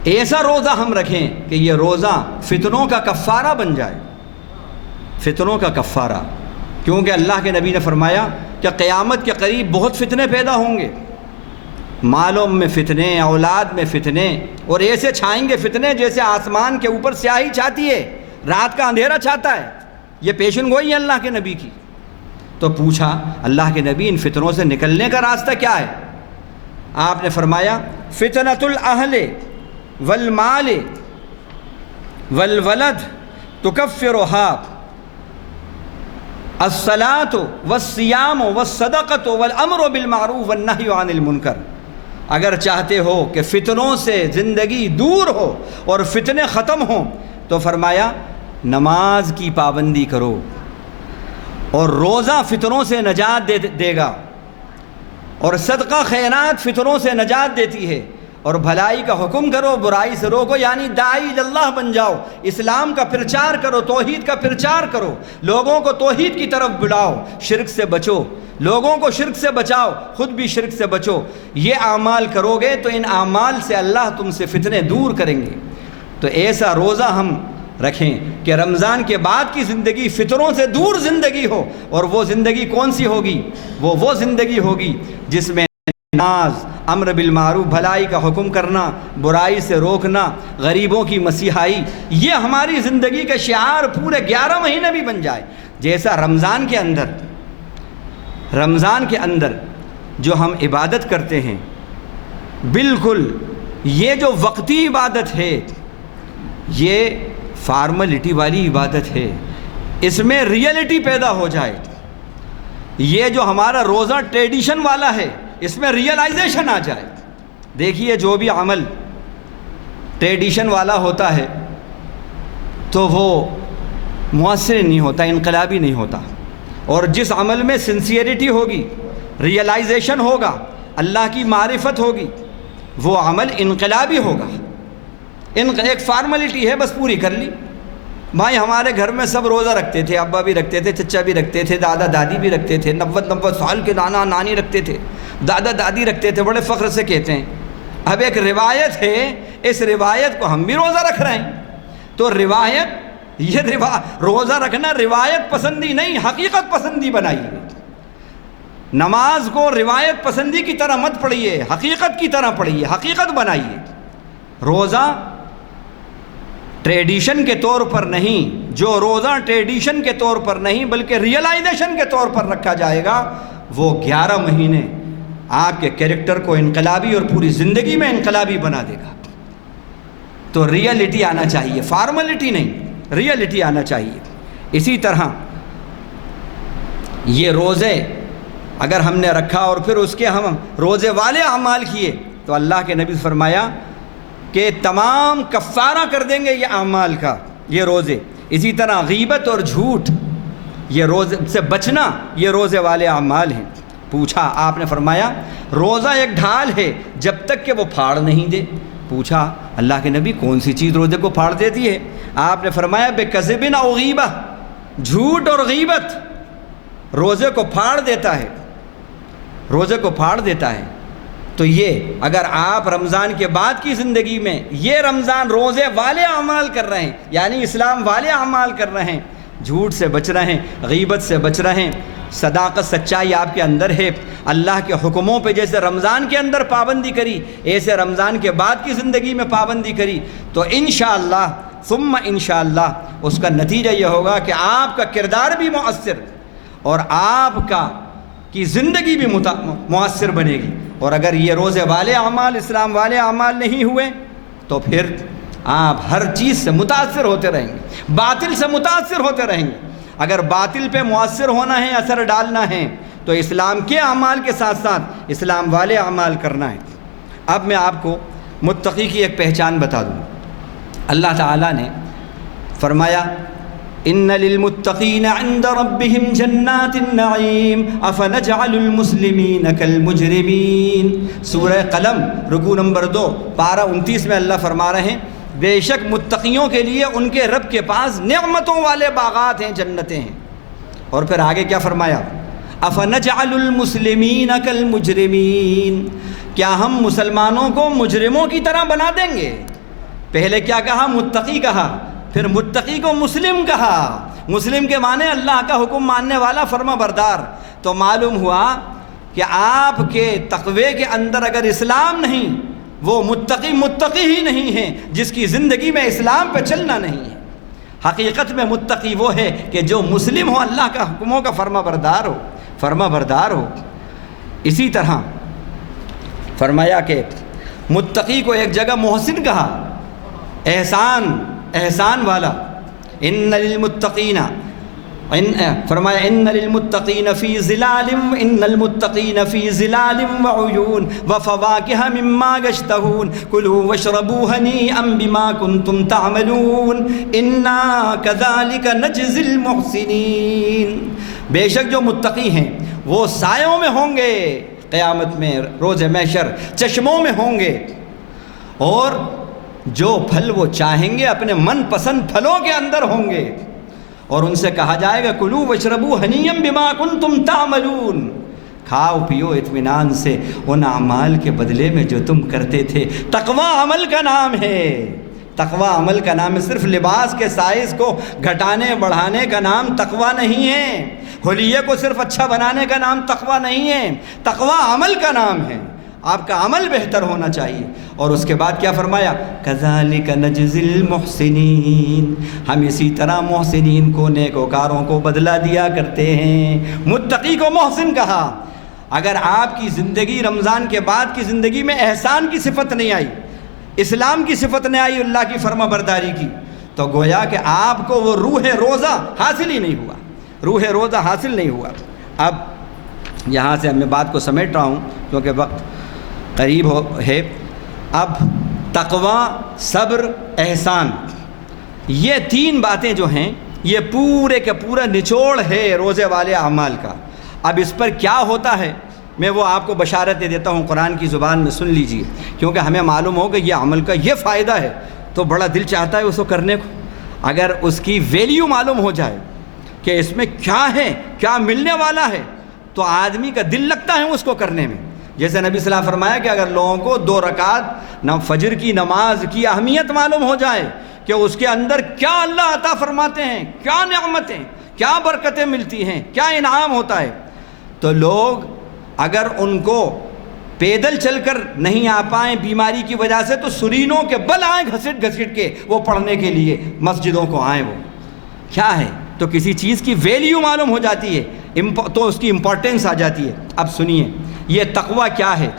ایسا روزہ ہم رکھیں کہ یہ روزہ فتنوں کا کفارہ بن جائے، فتنوں کا کفارہ، کیونکہ اللہ کے نبی نے فرمایا کہ قیامت کے قریب بہت فتنے پیدا ہوں گے، مالوں میں فتنے، اولاد میں فتنے، اور ایسے چھائیں گے فتنے جیسے آسمان کے اوپر سیاہی چھاتی ہے، رات کا اندھیرا چھاتا ہے۔ یہ پیشن گوئی ہے اللہ کے نبی کی۔ تو پوچھا اللہ کے نبی ان فتنوں سے نکلنے کا راستہ کیا ہے؟ آپ نے فرمایا فتنۃ الاہل والمال والولد تکفرها الصلاۃ والصیام والصدقۃ والامر بالمعروف والنہی عن المنکر۔ اگر چاہتے ہو کہ فتنوں سے زندگی دور ہو اور فتنے ختم ہوں تو فرمایا نماز کی پابندی کرو، اور روزہ فتنوں سے نجات دے گا، اور صدقہ خیرات فتنوں سے نجات دیتی ہے، اور بھلائی کا حکم کرو، برائی سے روکو، یعنی داعی اللہ بن جاؤ، اسلام کا پرچار کرو، توحید کا پرچار کرو، لوگوں کو توحید کی طرف بلاؤ، شرک سے بچو، لوگوں کو شرک سے بچاؤ، خود بھی شرک سے بچو۔ یہ اعمال کرو گے تو ان اعمال سے اللہ تم سے فتنے دور کریں گے۔ تو ایسا روزہ ہم رکھیں کہ رمضان کے بعد کی زندگی فتنوں سے دور زندگی ہو، اور وہ زندگی کون سی ہوگی؟ وہ زندگی ہوگی جس میں نماز، امر بالمعروف، بھلائی کا حکم کرنا، برائی سے روکنا، غریبوں کی مسیحائی، یہ ہماری زندگی کا شعار پورے 11 مہینے بھی بن جائے۔ جیسا رمضان کے اندر جو ہم عبادت کرتے ہیں، بالکل یہ جو وقتی عبادت ہے یہ فارملٹی والی عبادت ہے، اس میں ریئلٹی پیدا ہو جائے۔ یہ جو ہمارا روزہ ٹریڈیشن والا ہے اس میں ریئلائزیشن آ جائے۔ دیکھیے جو بھی عمل ٹریڈیشن والا ہوتا ہے تو وہ مؤثر نہیں ہوتا، انقلابی نہیں ہوتا، اور جس عمل میں سنسیئرٹی ہوگی، ریئلائزیشن ہوگا، اللہ کی معرفت ہوگی، وہ عمل انقلابی ہوگا۔ ایک فارملٹی ہے بس پوری کر لی۔ بھائی ہمارے گھر میں سب روزہ رکھتے تھے، ابا بھی رکھتے تھے، چچا بھی رکھتے تھے، دادا دادی بھی رکھتے تھے، 90 سال کے نانا نانی رکھتے تھے، دادا دادی رکھتے تھے، بڑے فخر سے کہتے ہیں۔ اب ایک روایت ہے، اس روایت کو ہم بھی روزہ رکھ رہے ہیں، تو روزہ رکھنا روایت پسندی نہیں، حقیقت پسندی بنائیے۔ نماز کو روایت پسندی کی طرح مت پڑھیے، حقیقت کی طرح پڑھیے، حقیقت بنائیے۔ روزہ ٹریڈیشن کے طور پر نہیں، جو روزہ ٹریڈیشن کے طور پر نہیں بلکہ ریئلائزیشن کے طور پر رکھا جائے گا، وہ 11 مہینے آپ کے کیریکٹر کو انقلابی اور پوری زندگی میں انقلابی بنا دے گا۔ تو ریئلٹی آنا چاہیے، فارملٹی نہیں، ریئلٹی آنا چاہیے۔ اسی طرح یہ روزے اگر ہم نے رکھا اور پھر اس کے ہم روزے والے اعمال کیے تو اللہ کے نبی فرمایا کہ تمام کفارہ کر دیں گے یہ اعمال کا، یہ روزے۔ اسی طرح غیبت اور جھوٹ، یہ روزے سے بچنا، یہ روزے والے اعمال ہیں۔ پوچھا، آپ نے فرمایا روزہ ایک ڈھال ہے جب تک کہ وہ پھاڑ نہیں دے۔ پوچھا اللہ کے نبی کون سی چیز روزے کو پھاڑ دیتی ہے؟ آپ نے فرمایا بکذب او غیبہ، جھوٹ اور غیبت روزے کو پھاڑ دیتا ہے، روزے کو پھاڑ دیتا ہے۔ تو یہ اگر آپ رمضان کے بعد کی زندگی میں یہ رمضان روزے والے اعمال کر رہے ہیں، یعنی اسلام والے اعمال کر رہے ہیں، جھوٹ سے بچ رہے ہیں، غیبت سے بچ رہے ہیں، صداقت سچائی آپ کے اندر ہے، اللہ کے حکموں پہ جیسے رمضان کے اندر پابندی کری ایسے رمضان کے بعد کی زندگی میں پابندی کری، تو انشاءاللہ ثم انشاءاللہ اس کا نتیجہ یہ ہوگا کہ آپ کا کردار بھی مؤثر اور آپ کی زندگی بھی مؤثر بنے گی۔ اور اگر یہ روزے والے اعمال، اسلام والے اعمال نہیں ہوئے تو پھر آپ ہر چیز سے متاثر ہوتے رہیں گے، باطل سے متاثر ہوتے رہیں گے۔ اگر باطل پہ مؤثر ہونا ہے، اثر ڈالنا ہے، تو اسلام کے اعمال کے ساتھ ساتھ اسلام والے اعمال کرنا ہے۔ اب میں آپ کو متقی کی ایک پہچان بتا دوں۔ اللہ تعالیٰ نے فرمایا ان للمتقین عند ربهم جنات النعیم افنجعل المسلمین کالمجرمین۔ سورہ قلم رکوع نمبر 2 پارہ 29 میں اللہ فرما رہے ہیں بے شک متقیوں کے لیے ان کے رب کے پاس نعمتوں والے باغات ہیں، جنتیں ہیں۔ اور پھر آگے کیا فرمایا؟ افنجعل المسلمین کالمجرمین، کیا ہم مسلمانوں کو مجرموں کی طرح بنا دیں گے؟ پہلے کیا کہا؟ متقی کہا، پھر متقی کو مسلم کہا۔ مسلم کے معنی اللہ کا حکم ماننے والا، فرما بردار۔ تو معلوم ہوا کہ آپ کے تقوی کے اندر اگر اسلام نہیں، وہ متقی ہی نہیں ہے، جس کی زندگی میں اسلام پہ چلنا نہیں ہے۔ حقیقت میں متقی وہ ہے کہ جو مسلم ہو، اللہ کا حکموں کا فرما بردار ہو۔ اسی طرح فرمایا کہ متقی کو ایک جگہ محسن کہا، احسان والا۔ ان للمتقین، فرمایا ان للمتقین فی ظلال وعیون وفواکہ مما یشتہون کلوا واشربوا ہنیئا بما کنتم تعملون انا کذالک نجزی المحسنین۔ بے شک جو متقی ہیں وہ سایوں میں ہوں گے، قیامت میں روز محشر چشموں میں ہوں گے، اور جو پھل وہ چاہیں گے اپنے من پسند پھلوں کے اندر ہوں گے، اور ان سے کہا جائے گا کلوا واشربوا ہنیئا بما کنتم تعملون، کھاؤ پیو اطمینان سے ان اعمال کے بدلے میں جو تم کرتے تھے۔ تقوی عمل کا نام ہے، تقوی عمل کا نام ہے، صرف لباس کے سائز کو گھٹانے بڑھانے کا نام تقوی نہیں ہے، حلیے کو صرف اچھا بنانے کا نام تقوی نہیں ہے، تقوی عمل کا نام ہے۔ آپ کا عمل بہتر ہونا چاہیے۔ اور اس کے بعد کیا فرمایا؟ کذالک نجزی المحسنین، ہم اسی طرح محسنین کو، نیکوکاروں کو بدلہ دیا کرتے ہیں۔ متقی کو محسن کہا۔ اگر آپ کی زندگی رمضان کے بعد کی زندگی میں احسان کی صفت نہیں آئی، اسلام کی صفت نہیں آئی، اللہ کی فرما برداری کی، تو گویا کہ آپ کو وہ روح روزہ حاصل ہی نہیں ہوا، روح روزہ حاصل نہیں ہوا۔ اب یہاں سے میں بات کو سمیٹ رہا ہوں کیونکہ وقت قریب ہے۔ اب تقوی، صبر، احسان، یہ 3 باتیں جو ہیں یہ پورے کا پورا نچوڑ ہے روزے والے اعمال کا۔ اب اس پر کیا ہوتا ہے میں وہ آپ کو بشارت دے دیتا ہوں، قرآن کی زبان میں سن لیجئے، کیونکہ ہمیں معلوم ہو کہ یہ عمل کا یہ فائدہ ہے تو بڑا دل چاہتا ہے اس کو کرنے کو۔ اگر اس کی ویلیو معلوم ہو جائے کہ اس میں کیا ہے، کیا ملنے والا ہے، تو آدمی کا دل لگتا ہے اس کو کرنے میں۔ جیسے نبی صلی اللہ علیہ وسلم فرمایا کہ اگر لوگوں کو 2 رکعت فجر کی نماز کی اہمیت معلوم ہو جائے کہ اس کے اندر کیا اللہ عطا فرماتے ہیں، کیا نعمتیں، کیا برکتیں ملتی ہیں، کیا انعام ہوتا ہے، تو لوگ اگر ان کو پیدل چل کر نہیں آ پائیں بیماری کی وجہ سے، تو سرینوں کے بل آئیں گھسٹ کے وہ پڑھنے کے لیے مسجدوں کو آئیں وہ۔ کیا ہے تو کسی چیز کی ویلیو معلوم ہو جاتی ہے، تو اس کی امپورٹنس آ جاتی ہے۔ اب سنیے یہ تقویٰ کیا ہے؟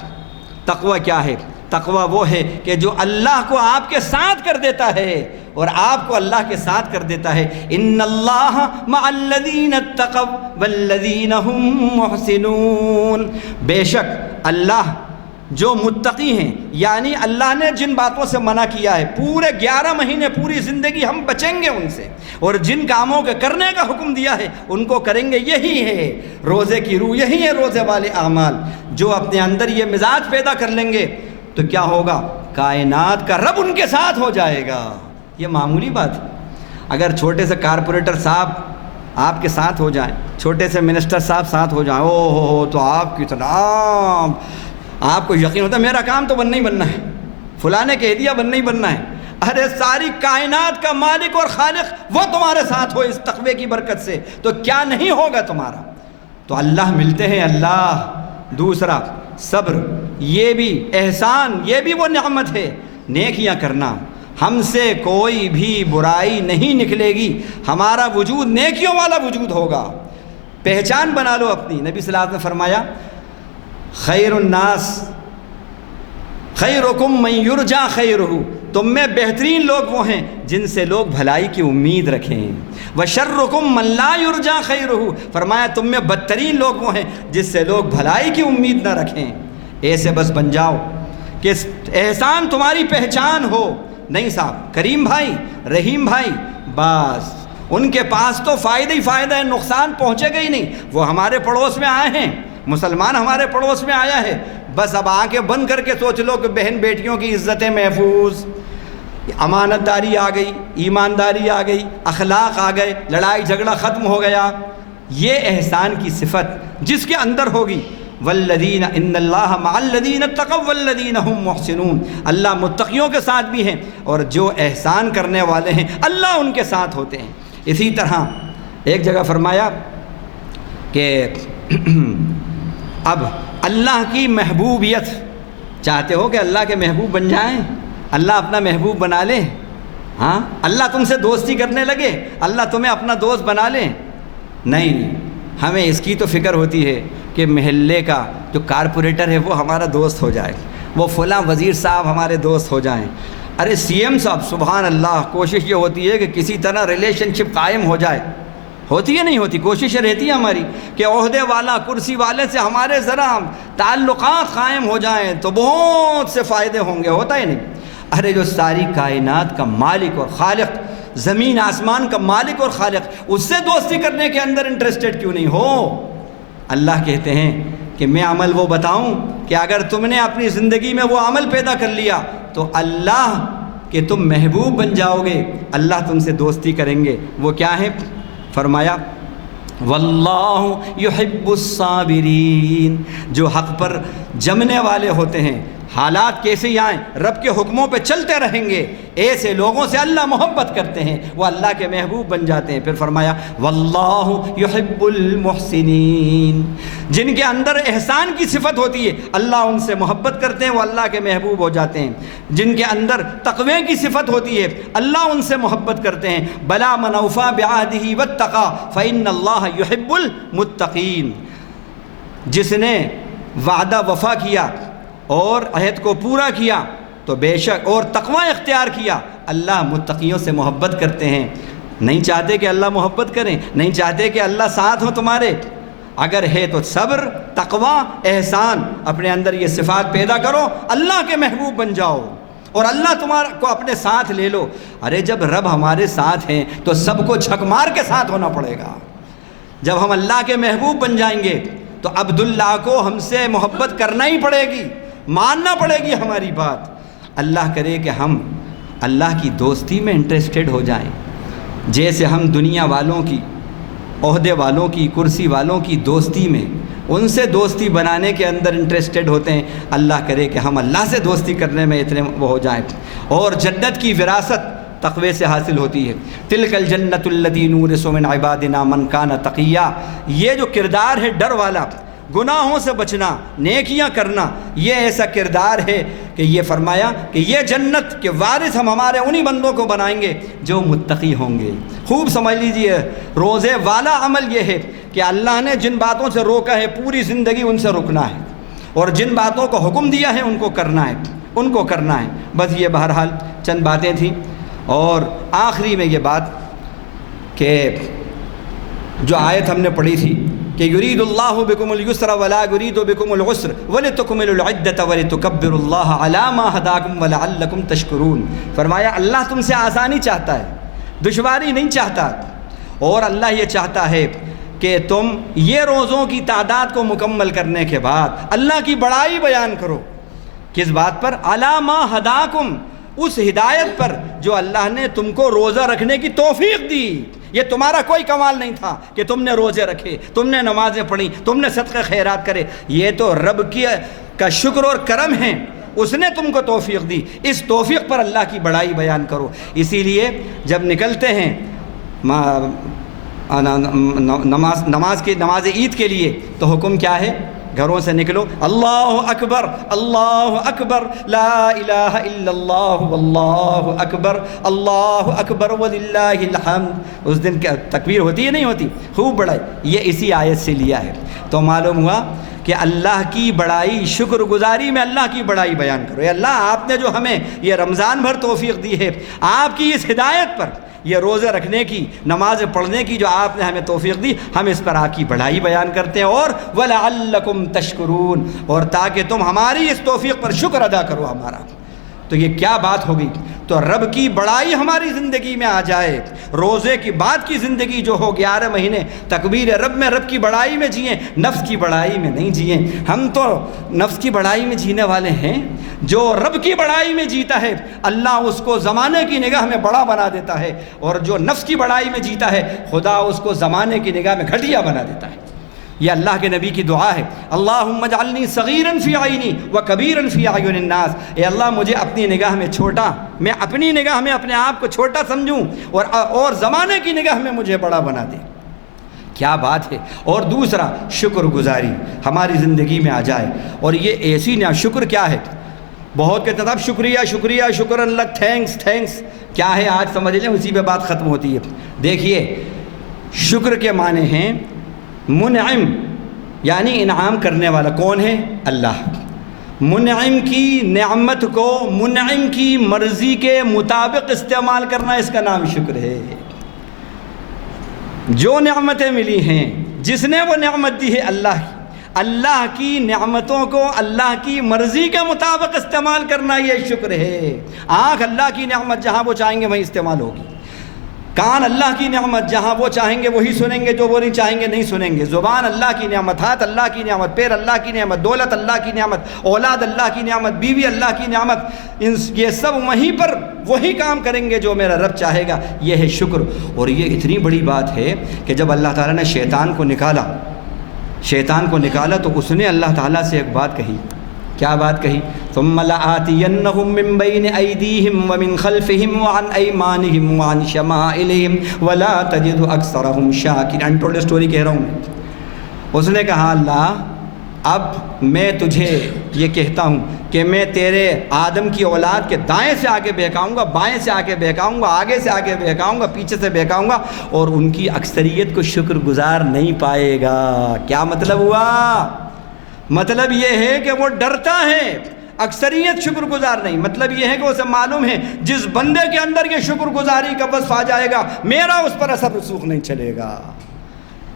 تقویٰ کیا ہے؟ تقویٰ وہ ہے کہ جو اللہ کو آپ کے ساتھ کر دیتا ہے اور آپ کو اللہ کے ساتھ کر دیتا ہے۔ ان اللہ مع الذین اتقوا والذین هم محسنون، بے شک اللہ جو متقی ہیں، یعنی اللہ نے جن باتوں سے منع کیا ہے، پورے 11 مہینے پوری زندگی ہم بچیں گے ان سے، اور جن کاموں کے کرنے کا حکم دیا ہے ان کو کریں گے، یہی ہے روزے کی روح، یہی ہے روزے والے اعمال۔ جو اپنے اندر یہ مزاج پیدا کر لیں گے تو کیا ہوگا؟ کائنات کا رب ان کے ساتھ ہو جائے گا۔ یہ معمولی بات ہے۔ اگر چھوٹے سے کارپوریٹر صاحب آپ کے ساتھ ہو جائیں، چھوٹے سے منسٹر صاحب ساتھ ہو جائیں، او ہو تو آپ کتنا آپ کو یقین ہوتا ہے میرا کام تو بننا ہی بننا ہے، فلاں نے کہہ دیا بننا ہی بننا ہے۔ ارے ساری کائنات کا مالک اور خالق وہ تمہارے ساتھ ہو اس تقوی کی برکت سے تو کیا نہیں ہوگا تمہارا؟ تو اللہ ملتے ہیں، اللہ۔ دوسرا صبر، یہ بھی احسان، یہ بھی وہ نعمت ہے۔ نیکیاں کرنا، ہم سے کوئی بھی برائی نہیں نکلے گی، ہمارا وجود نیکیوں والا وجود ہوگا۔ پہچان بنا لو اپنی۔ نبی صلی اللہ علیہ وسلم نے فرمایا خیر الناس خیرکم من یرجا خیرہ، تم میں بہترین لوگ وہ ہیں جن سے لوگ بھلائی کی امید رکھیں۔ وشرکم من لا یرجا خیرہ، فرمایا تم میں بدترین لوگ وہ ہیں جس سے لوگ بھلائی کی امید نہ رکھیں۔ ایسے بس بن جاؤ کہ احسان تمہاری پہچان ہو۔ نہیں صاحب، کریم بھائی، رحیم بھائی، بس ان کے پاس تو فائدہ ہی فائدہ ہے، نقصان پہنچے گا ہی نہیں۔ وہ ہمارے پڑوس میں آئے ہیں، مسلمان ہمارے پڑوس میں آیا ہے، بس اب آنکھیں بند کر کے سوچ لو کہ بہن بیٹیوں کی عزتیں محفوظ، امانت داری آ گئی، ایمانداری آ گئی، اخلاق آ گئے، لڑائی جھگڑا ختم ہو گیا۔ یہ احسان کی صفت جس کے اندر ہوگی، والذین ان اللہ مع الذین اتقوا والذین هم محسنون، اللہ متقیوں کے ساتھ بھی ہیں اور جو احسان کرنے والے ہیں اللہ ان کے ساتھ ہوتے ہیں۔ اسی طرح ایک جگہ فرمایا کہ اب اللہ کی محبوبیت چاہتے ہو کہ اللہ کے محبوب بن جائیں، اللہ اپنا محبوب بنا لے، ہاں اللہ تم سے دوستی کرنے لگے، اللہ تمہیں اپنا دوست بنا لے؟ نہیں، ہمیں اس کی تو فکر ہوتی ہے کہ محلے کا جو کارپوریٹر ہے وہ ہمارا دوست ہو جائے، وہ فلاں وزیر صاحب ہمارے دوست ہو جائیں۔ ارے سی ایم صاحب، سبحان اللہ، کوشش یہ ہوتی ہے کہ کسی طرح ریلیشن شپ قائم ہو جائے، ہوتی ہے نہیں ہوتی؟ کوشش رہتی ہے ہماری کہ عہدے والا، کرسی والے سے ہمارے ذرا تعلقات قائم ہو جائیں تو بہت سے فائدے ہوں گے، ہوتا ہے نہیں؟ ارے جو ساری کائنات کا مالک اور خالق، زمین آسمان کا مالک اور خالق، اس سے دوستی کرنے کے اندر انٹرسٹڈ کیوں نہیں ہو؟ اللہ کہتے ہیں کہ میں عمل وہ بتاؤں کہ اگر تم نے اپنی زندگی میں وہ عمل پیدا کر لیا تو اللہ کہ تم محبوب بن جاؤ گے، اللہ تم سے دوستی کریں گے۔ وہ کیا ہے؟ فرمایا واللہ یحب الصابرین، جو حق پر جمنے والے ہوتے ہیں، حالات کیسے ہی آئیں رب کے حکموں پہ چلتے رہیں گے، ایسے لوگوں سے اللہ محبت کرتے ہیں، وہ اللہ کے محبوب بن جاتے ہیں۔ پھر فرمایا واللہ یحب المحسنین، جن کے اندر احسان کی صفت ہوتی ہے اللہ ان سے محبت کرتے ہیں، وہ اللہ کے محبوب ہو جاتے ہیں۔ جن کے اندر تقوی کی صفت ہوتی ہے اللہ ان سے محبت کرتے ہیں۔ بلا من اوفی بعہدہ واتقی فإن اللہ یحب المتقین، جس نے وعدہ وفا کیا اور عہد کو پورا کیا تو بے شک اور تقوی اختیار کیا، اللہ متقیوں سے محبت کرتے ہیں۔ نہیں چاہتے کہ اللہ محبت کریں، نہیں چاہتے کہ اللہ ساتھ ہو تمہارے، اگر ہے تو صبر، تقوی، احسان، اپنے اندر یہ صفات پیدا کرو، اللہ کے محبوب بن جاؤ اور اللہ تمہارا کو اپنے ساتھ لے لو۔ ارے جب رب ہمارے ساتھ ہیں تو سب کو جھک مار کے ساتھ ہونا پڑے گا۔ جب ہم اللہ کے محبوب بن جائیں گے تو عبداللہ کو ہم سے محبت کرنا ہی پڑے گی، ماننا پڑے گی ہماری بات۔ اللہ کرے کہ ہم اللہ کی دوستی میں انٹرسٹڈ ہو جائیں، جیسے ہم دنیا والوں کی، عہدے والوں کی، کرسی والوں کی دوستی میں، ان سے دوستی بنانے کے اندر انٹرسٹڈ ہوتے ہیں۔ اللہ کرے کہ ہم اللہ سے دوستی کرنے میں اتنے وہ ہو جائیں۔ اور جنت کی وراثت تقوی سے حاصل ہوتی ہے۔ تلک الجنت التی نورث من عبادنا من کان تقیا، یہ جو کردار ہے ڈر والا، گناہوں سے بچنا، نیکیاں کرنا، یہ ایسا کردار ہے کہ یہ فرمایا کہ یہ جنت کے وارث ہم ہمارے انہی بندوں کو بنائیں گے جو متقی ہوں گے۔ خوب سمجھ لیجئے، روزے والا عمل یہ ہے کہ اللہ نے جن باتوں سے روکا ہے پوری زندگی ان سے رکنا ہے، اور جن باتوں کو حکم دیا ہے ان کو کرنا ہے، ان کو کرنا ہے۔ بس یہ بہرحال چند باتیں تھیں، اور آخری میں یہ بات کہ جو آیت ہم نے پڑھی تھی کہ یرید اللہ بکم اليسر ولا یرید بکم العسر ولتکملوا العدۃ ولتکبروا اللہ علی ما ھداکم ولعلکم تشکرون۔ فرمایا اللہ تم سے آسانی چاہتا ہے، دشواری نہیں چاہتا، اور اللہ یہ چاہتا ہے کہ تم یہ روزوں کی تعداد کو مکمل کرنے کے بعد اللہ کی بڑائی بیان کرو۔ کس بات پر؟ علی ما ھداکم، اس ہدایت پر جو اللہ نے تم کو روزہ رکھنے کی توفیق دی۔ یہ تمہارا کوئی کمال نہیں تھا کہ تم نے روزے رکھے، تم نے نمازیں پڑھی، تم نے صدقہ خیرات کرے، یہ تو رب کا شکر اور کرم ہے، اس نے تم کو توفیق دی، اس توفیق پر اللہ کی بڑائی بیان کرو۔ اسی لیے جب نکلتے ہیں نماز عید کے لیے تو حکم کیا ہے؟ گھروں سے نکلو، اللہ اکبر اللہ اکبر لا الہ الا اللہ واللہ اکبر اللہ اکبر وللہ الحمد۔ اس دن کیا تکبیر ہوتی ہے نہیں ہوتی؟ خوب بڑائی، یہ اسی آیت سے لیا ہے۔ تو معلوم ہوا کہ اللہ کی بڑائی، شکر گزاری میں اللہ کی بڑائی بیان کرو۔ اے اللہ، آپ نے جو ہمیں یہ رمضان بھر توفیق دی ہے، آپ کی اس ہدایت پر، یہ روزے رکھنے کی، نماز پڑھنے کی جو آپ نے ہمیں توفیق دی، ہم اس پر آپ کی بڑائی بیان کرتے ہیں، اور وَلَعَلَّكُمْ تَشْكُرُونَ، اور تاکہ تم ہماری اس توفیق پر شکر ادا کرو ہمارا۔ تو یہ کیا بات ہوگی؟ تو رب کی بڑائی ہماری زندگی میں آ جائے۔ روزے کی بعد کی زندگی جو ہو 11 مہینے تکبیر رب میں، رب کی بڑائی میں جئیں، نفس کی بڑائی میں نہیں جئیں۔ ہم تو نفس کی بڑائی میں جینے والے ہیں۔ جو رب کی بڑائی میں جیتا ہے اللہ اس کو زمانے کی نگاہ میں بڑا بنا دیتا ہے، اور جو نفس کی بڑائی میں جیتا ہے خدا اس کو زمانے کی نگاہ میں گھٹیا بنا دیتا ہے۔ یہ اللہ کے نبی کی دعا ہے، اللہم اجعلنی صغیرا فی عینی وکبیرا فی اعین الناس۔ اے اللہ، مجھے اپنی نگاہ میں چھوٹا، میں اپنی نگاہ میں اپنے آپ کو چھوٹا سمجھوں، اور زمانے کی نگاہ میں مجھے بڑا بنا دے۔ کیا بات ہے! اور دوسرا، شکر گزاری ہماری زندگی میں آ جائے، اور یہ ایسی نہ، شکر کیا ہے؟ بہت کہتے ہیں شکریہ شکریہ، شکر اللہ، تھینکس تھینکس، کیا ہے آج سمجھ لیں، اسی پہ بات ختم ہوتی ہے۔ دیکھیے، شکر کے معنی ہیں منعم، یعنی انعام کرنے والا کون ہے؟ اللہ۔ منعم کی نعمت کو منعم کی مرضی کے مطابق استعمال کرنا، اس کا نام شکر ہے۔ جو نعمتیں ملی ہیں، جس نے وہ نعمت دی ہے اللہ کی نعمتوں کو اللہ کی مرضی کے مطابق استعمال کرنا، یہ شکر ہے۔ آنکھ اللہ کی نعمت، جہاں وہ چاہیں گے وہیں استعمال ہوگی۔ کان اللہ کی نعمت، جہاں وہ چاہیں گے وہی سنیں گے، جو وہ نہیں چاہیں گے نہیں سنیں گے۔ زبان اللہ کی نعمت، ہاتھ اللہ کی نعمت، پیر اللہ کی نعمت، دولت اللہ کی نعمت، اولاد اللہ کی نعمت، بیوی اللہ کی نعمت، یہ سب وہیں پر وہی کام کریں گے جو میرا رب چاہے گا۔ یہ ہے شکر۔ اور یہ اتنی بڑی بات ہے کہ جب اللہ تعالیٰ نے شیطان کو نکالا تو اس نے اللہ تعالیٰ سے ایک بات کہی۔ کیا بات کہی؟ ثم لآتینہم من بین ایدیہم ومن خلفہم وعن ایمانہم وعن شمائلہم ولا تجد اکثرہم شاکرین۔ انٹولڈ سٹوری کہہ رہا ہوں میں۔ اس نے کہا، اللہ، اب میں تجھے یہ کہتا ہوں کہ میں تیرے آدم کی اولاد کے دائیں سے آگے بہکاؤں گا، بائیں سے آگے بہکاؤں گا، آگے سے آگے بہکاؤں گا، پیچھے سے بہکاؤں گا، اور ان کی اکثریت کو شکر گزار نہیں پائے گا۔ کیا مطلب ہوا؟ مطلب یہ ہے کہ وہ ڈرتا ہے، اکثریت شکر گزار نہیں۔ مطلب یہ ہے کہ اسے معلوم ہے جس بندے کے اندر یہ شکر گزاری کا وصف آ جائے گا، میرا اس پر اثر رسوخ نہیں چلے گا۔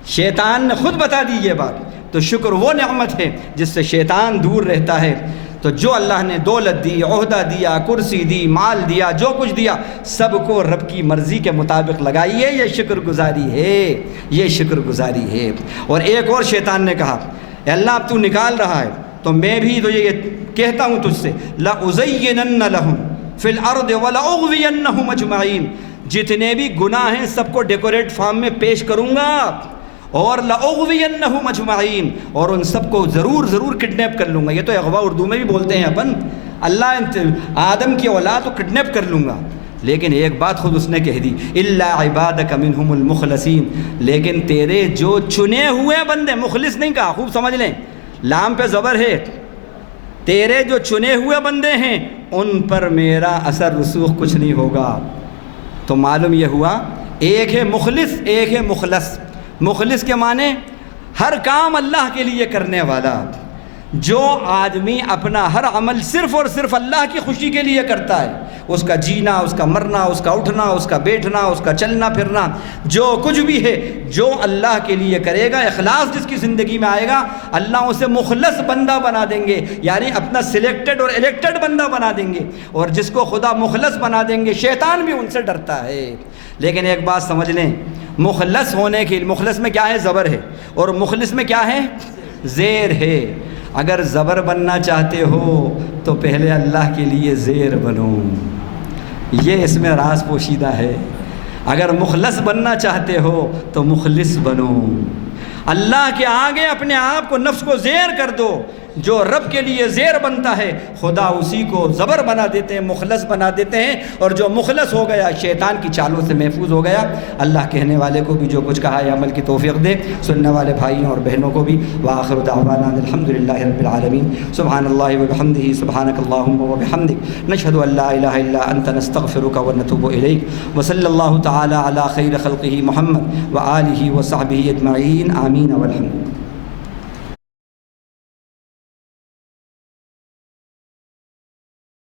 شیطان نے خود بتا دی یہ بات۔ تو شکر وہ نعمت ہے جس سے شیطان دور رہتا ہے۔ تو جو اللہ نے دولت دی، عہدہ دیا، کرسی دی، مال دیا، جو کچھ دیا، سب کو رب کی مرضی کے مطابق لگائیے، یہ شکر گزاری ہے، یہ شکر گزاری ہے۔ اور ایک اور شیطان نے کہا، اے اللہ، اب تو نکال رہا ہے تو میں بھی تو یہ کہتا ہوں تجھ سے، لَأُزَيِّنَنَّ لَهُمْ فِي الْأَرْضِ وَلَأُغْوِيَنَّهُمْ أَجْمَعِينَ۔ جتنے بھی گناہ ہیں سب کو ڈیکوریٹ فارم میں پیش کروں گا، اور لَأُغْوِيَنَّهُمْ أَجْمَعِينَ، اور ان سب کو ضرور کڈنیپ کر لوں گا۔ یہ تو اغوا اردو میں بھی بولتے ہیں اپن، اللہ آدم کی اولاد کو کڈنیپ کر لوں گا، لیکن ایک بات خود اس نے کہہ دی، الا عبادک منہم المخلصین، لیکن تیرے جو چنے ہوئے بندے، مخلص نہیں کہا، خوب سمجھ لیں، لام پہ زبر ہے، تیرے جو چنے ہوئے بندے ہیں ان پر میرا اثر رسوخ کچھ نہیں ہوگا۔ تو معلوم یہ ہوا ایک ہے مخلص، ایک ہے مخلص۔ مخلص کے معنی ہر کام اللہ کے لیے کرنے والا، جو آدمی اپنا ہر عمل صرف اور صرف اللہ کی خوشی کے لیے کرتا ہے، اس کا جینا، اس کا مرنا، اس کا اٹھنا، اس کا بیٹھنا، اس کا چلنا پھرنا، جو کچھ بھی ہے جو اللہ کے لیے کرے گا، اخلاص جس کی زندگی میں آئے گا، اللہ اسے مخلص بندہ بنا دیں گے، یعنی اپنا سلیکٹڈ اور الیکٹڈ بندہ بنا دیں گے۔ اور جس کو خدا مخلص بنا دیں گے، شیطان بھی ان سے ڈرتا ہے۔ لیکن ایک بات سمجھ لیں، مخلص ہونے کی، مخلص میں کیا ہے؟ زبر ہے، اور مخلص میں کیا ہے؟ زیر ہے۔ اگر زبر بننا چاہتے ہو تو پہلے اللہ کے لیے زیر بنو، یہ اس میں راز پوشیدہ ہے۔ اگر مخلص بننا چاہتے ہو تو مخلص بنو، اللہ کے آگے اپنے آپ کو، نفس کو زیر کر دو۔ جو رب کے لیے زیر بنتا ہے خدا اسی کو زبر بنا دیتے ہیں، مخلص بنا دیتے ہیں، اور جو مخلص ہو گیا شیطان کی چالوں سے محفوظ ہو گیا۔ اللہ کہنے والے کو بھی جو کچھ کہا ہے عمل کی توفیق دے، سننے والے بھائیوں اور بہنوں کو بھی۔ وآخر دعوانا الحمدللہ رب العالمین، سبحان اللہ وبحمدہ، سبحانک اللہم وبحمدک، نشہد ان لا الہ الا انت، نستغفرک ونتوب الیک، وصلی اللہ تعالی علی خیر خلقہ محمد وآلہ وصحبہ اجمعین، آمین والحمد۔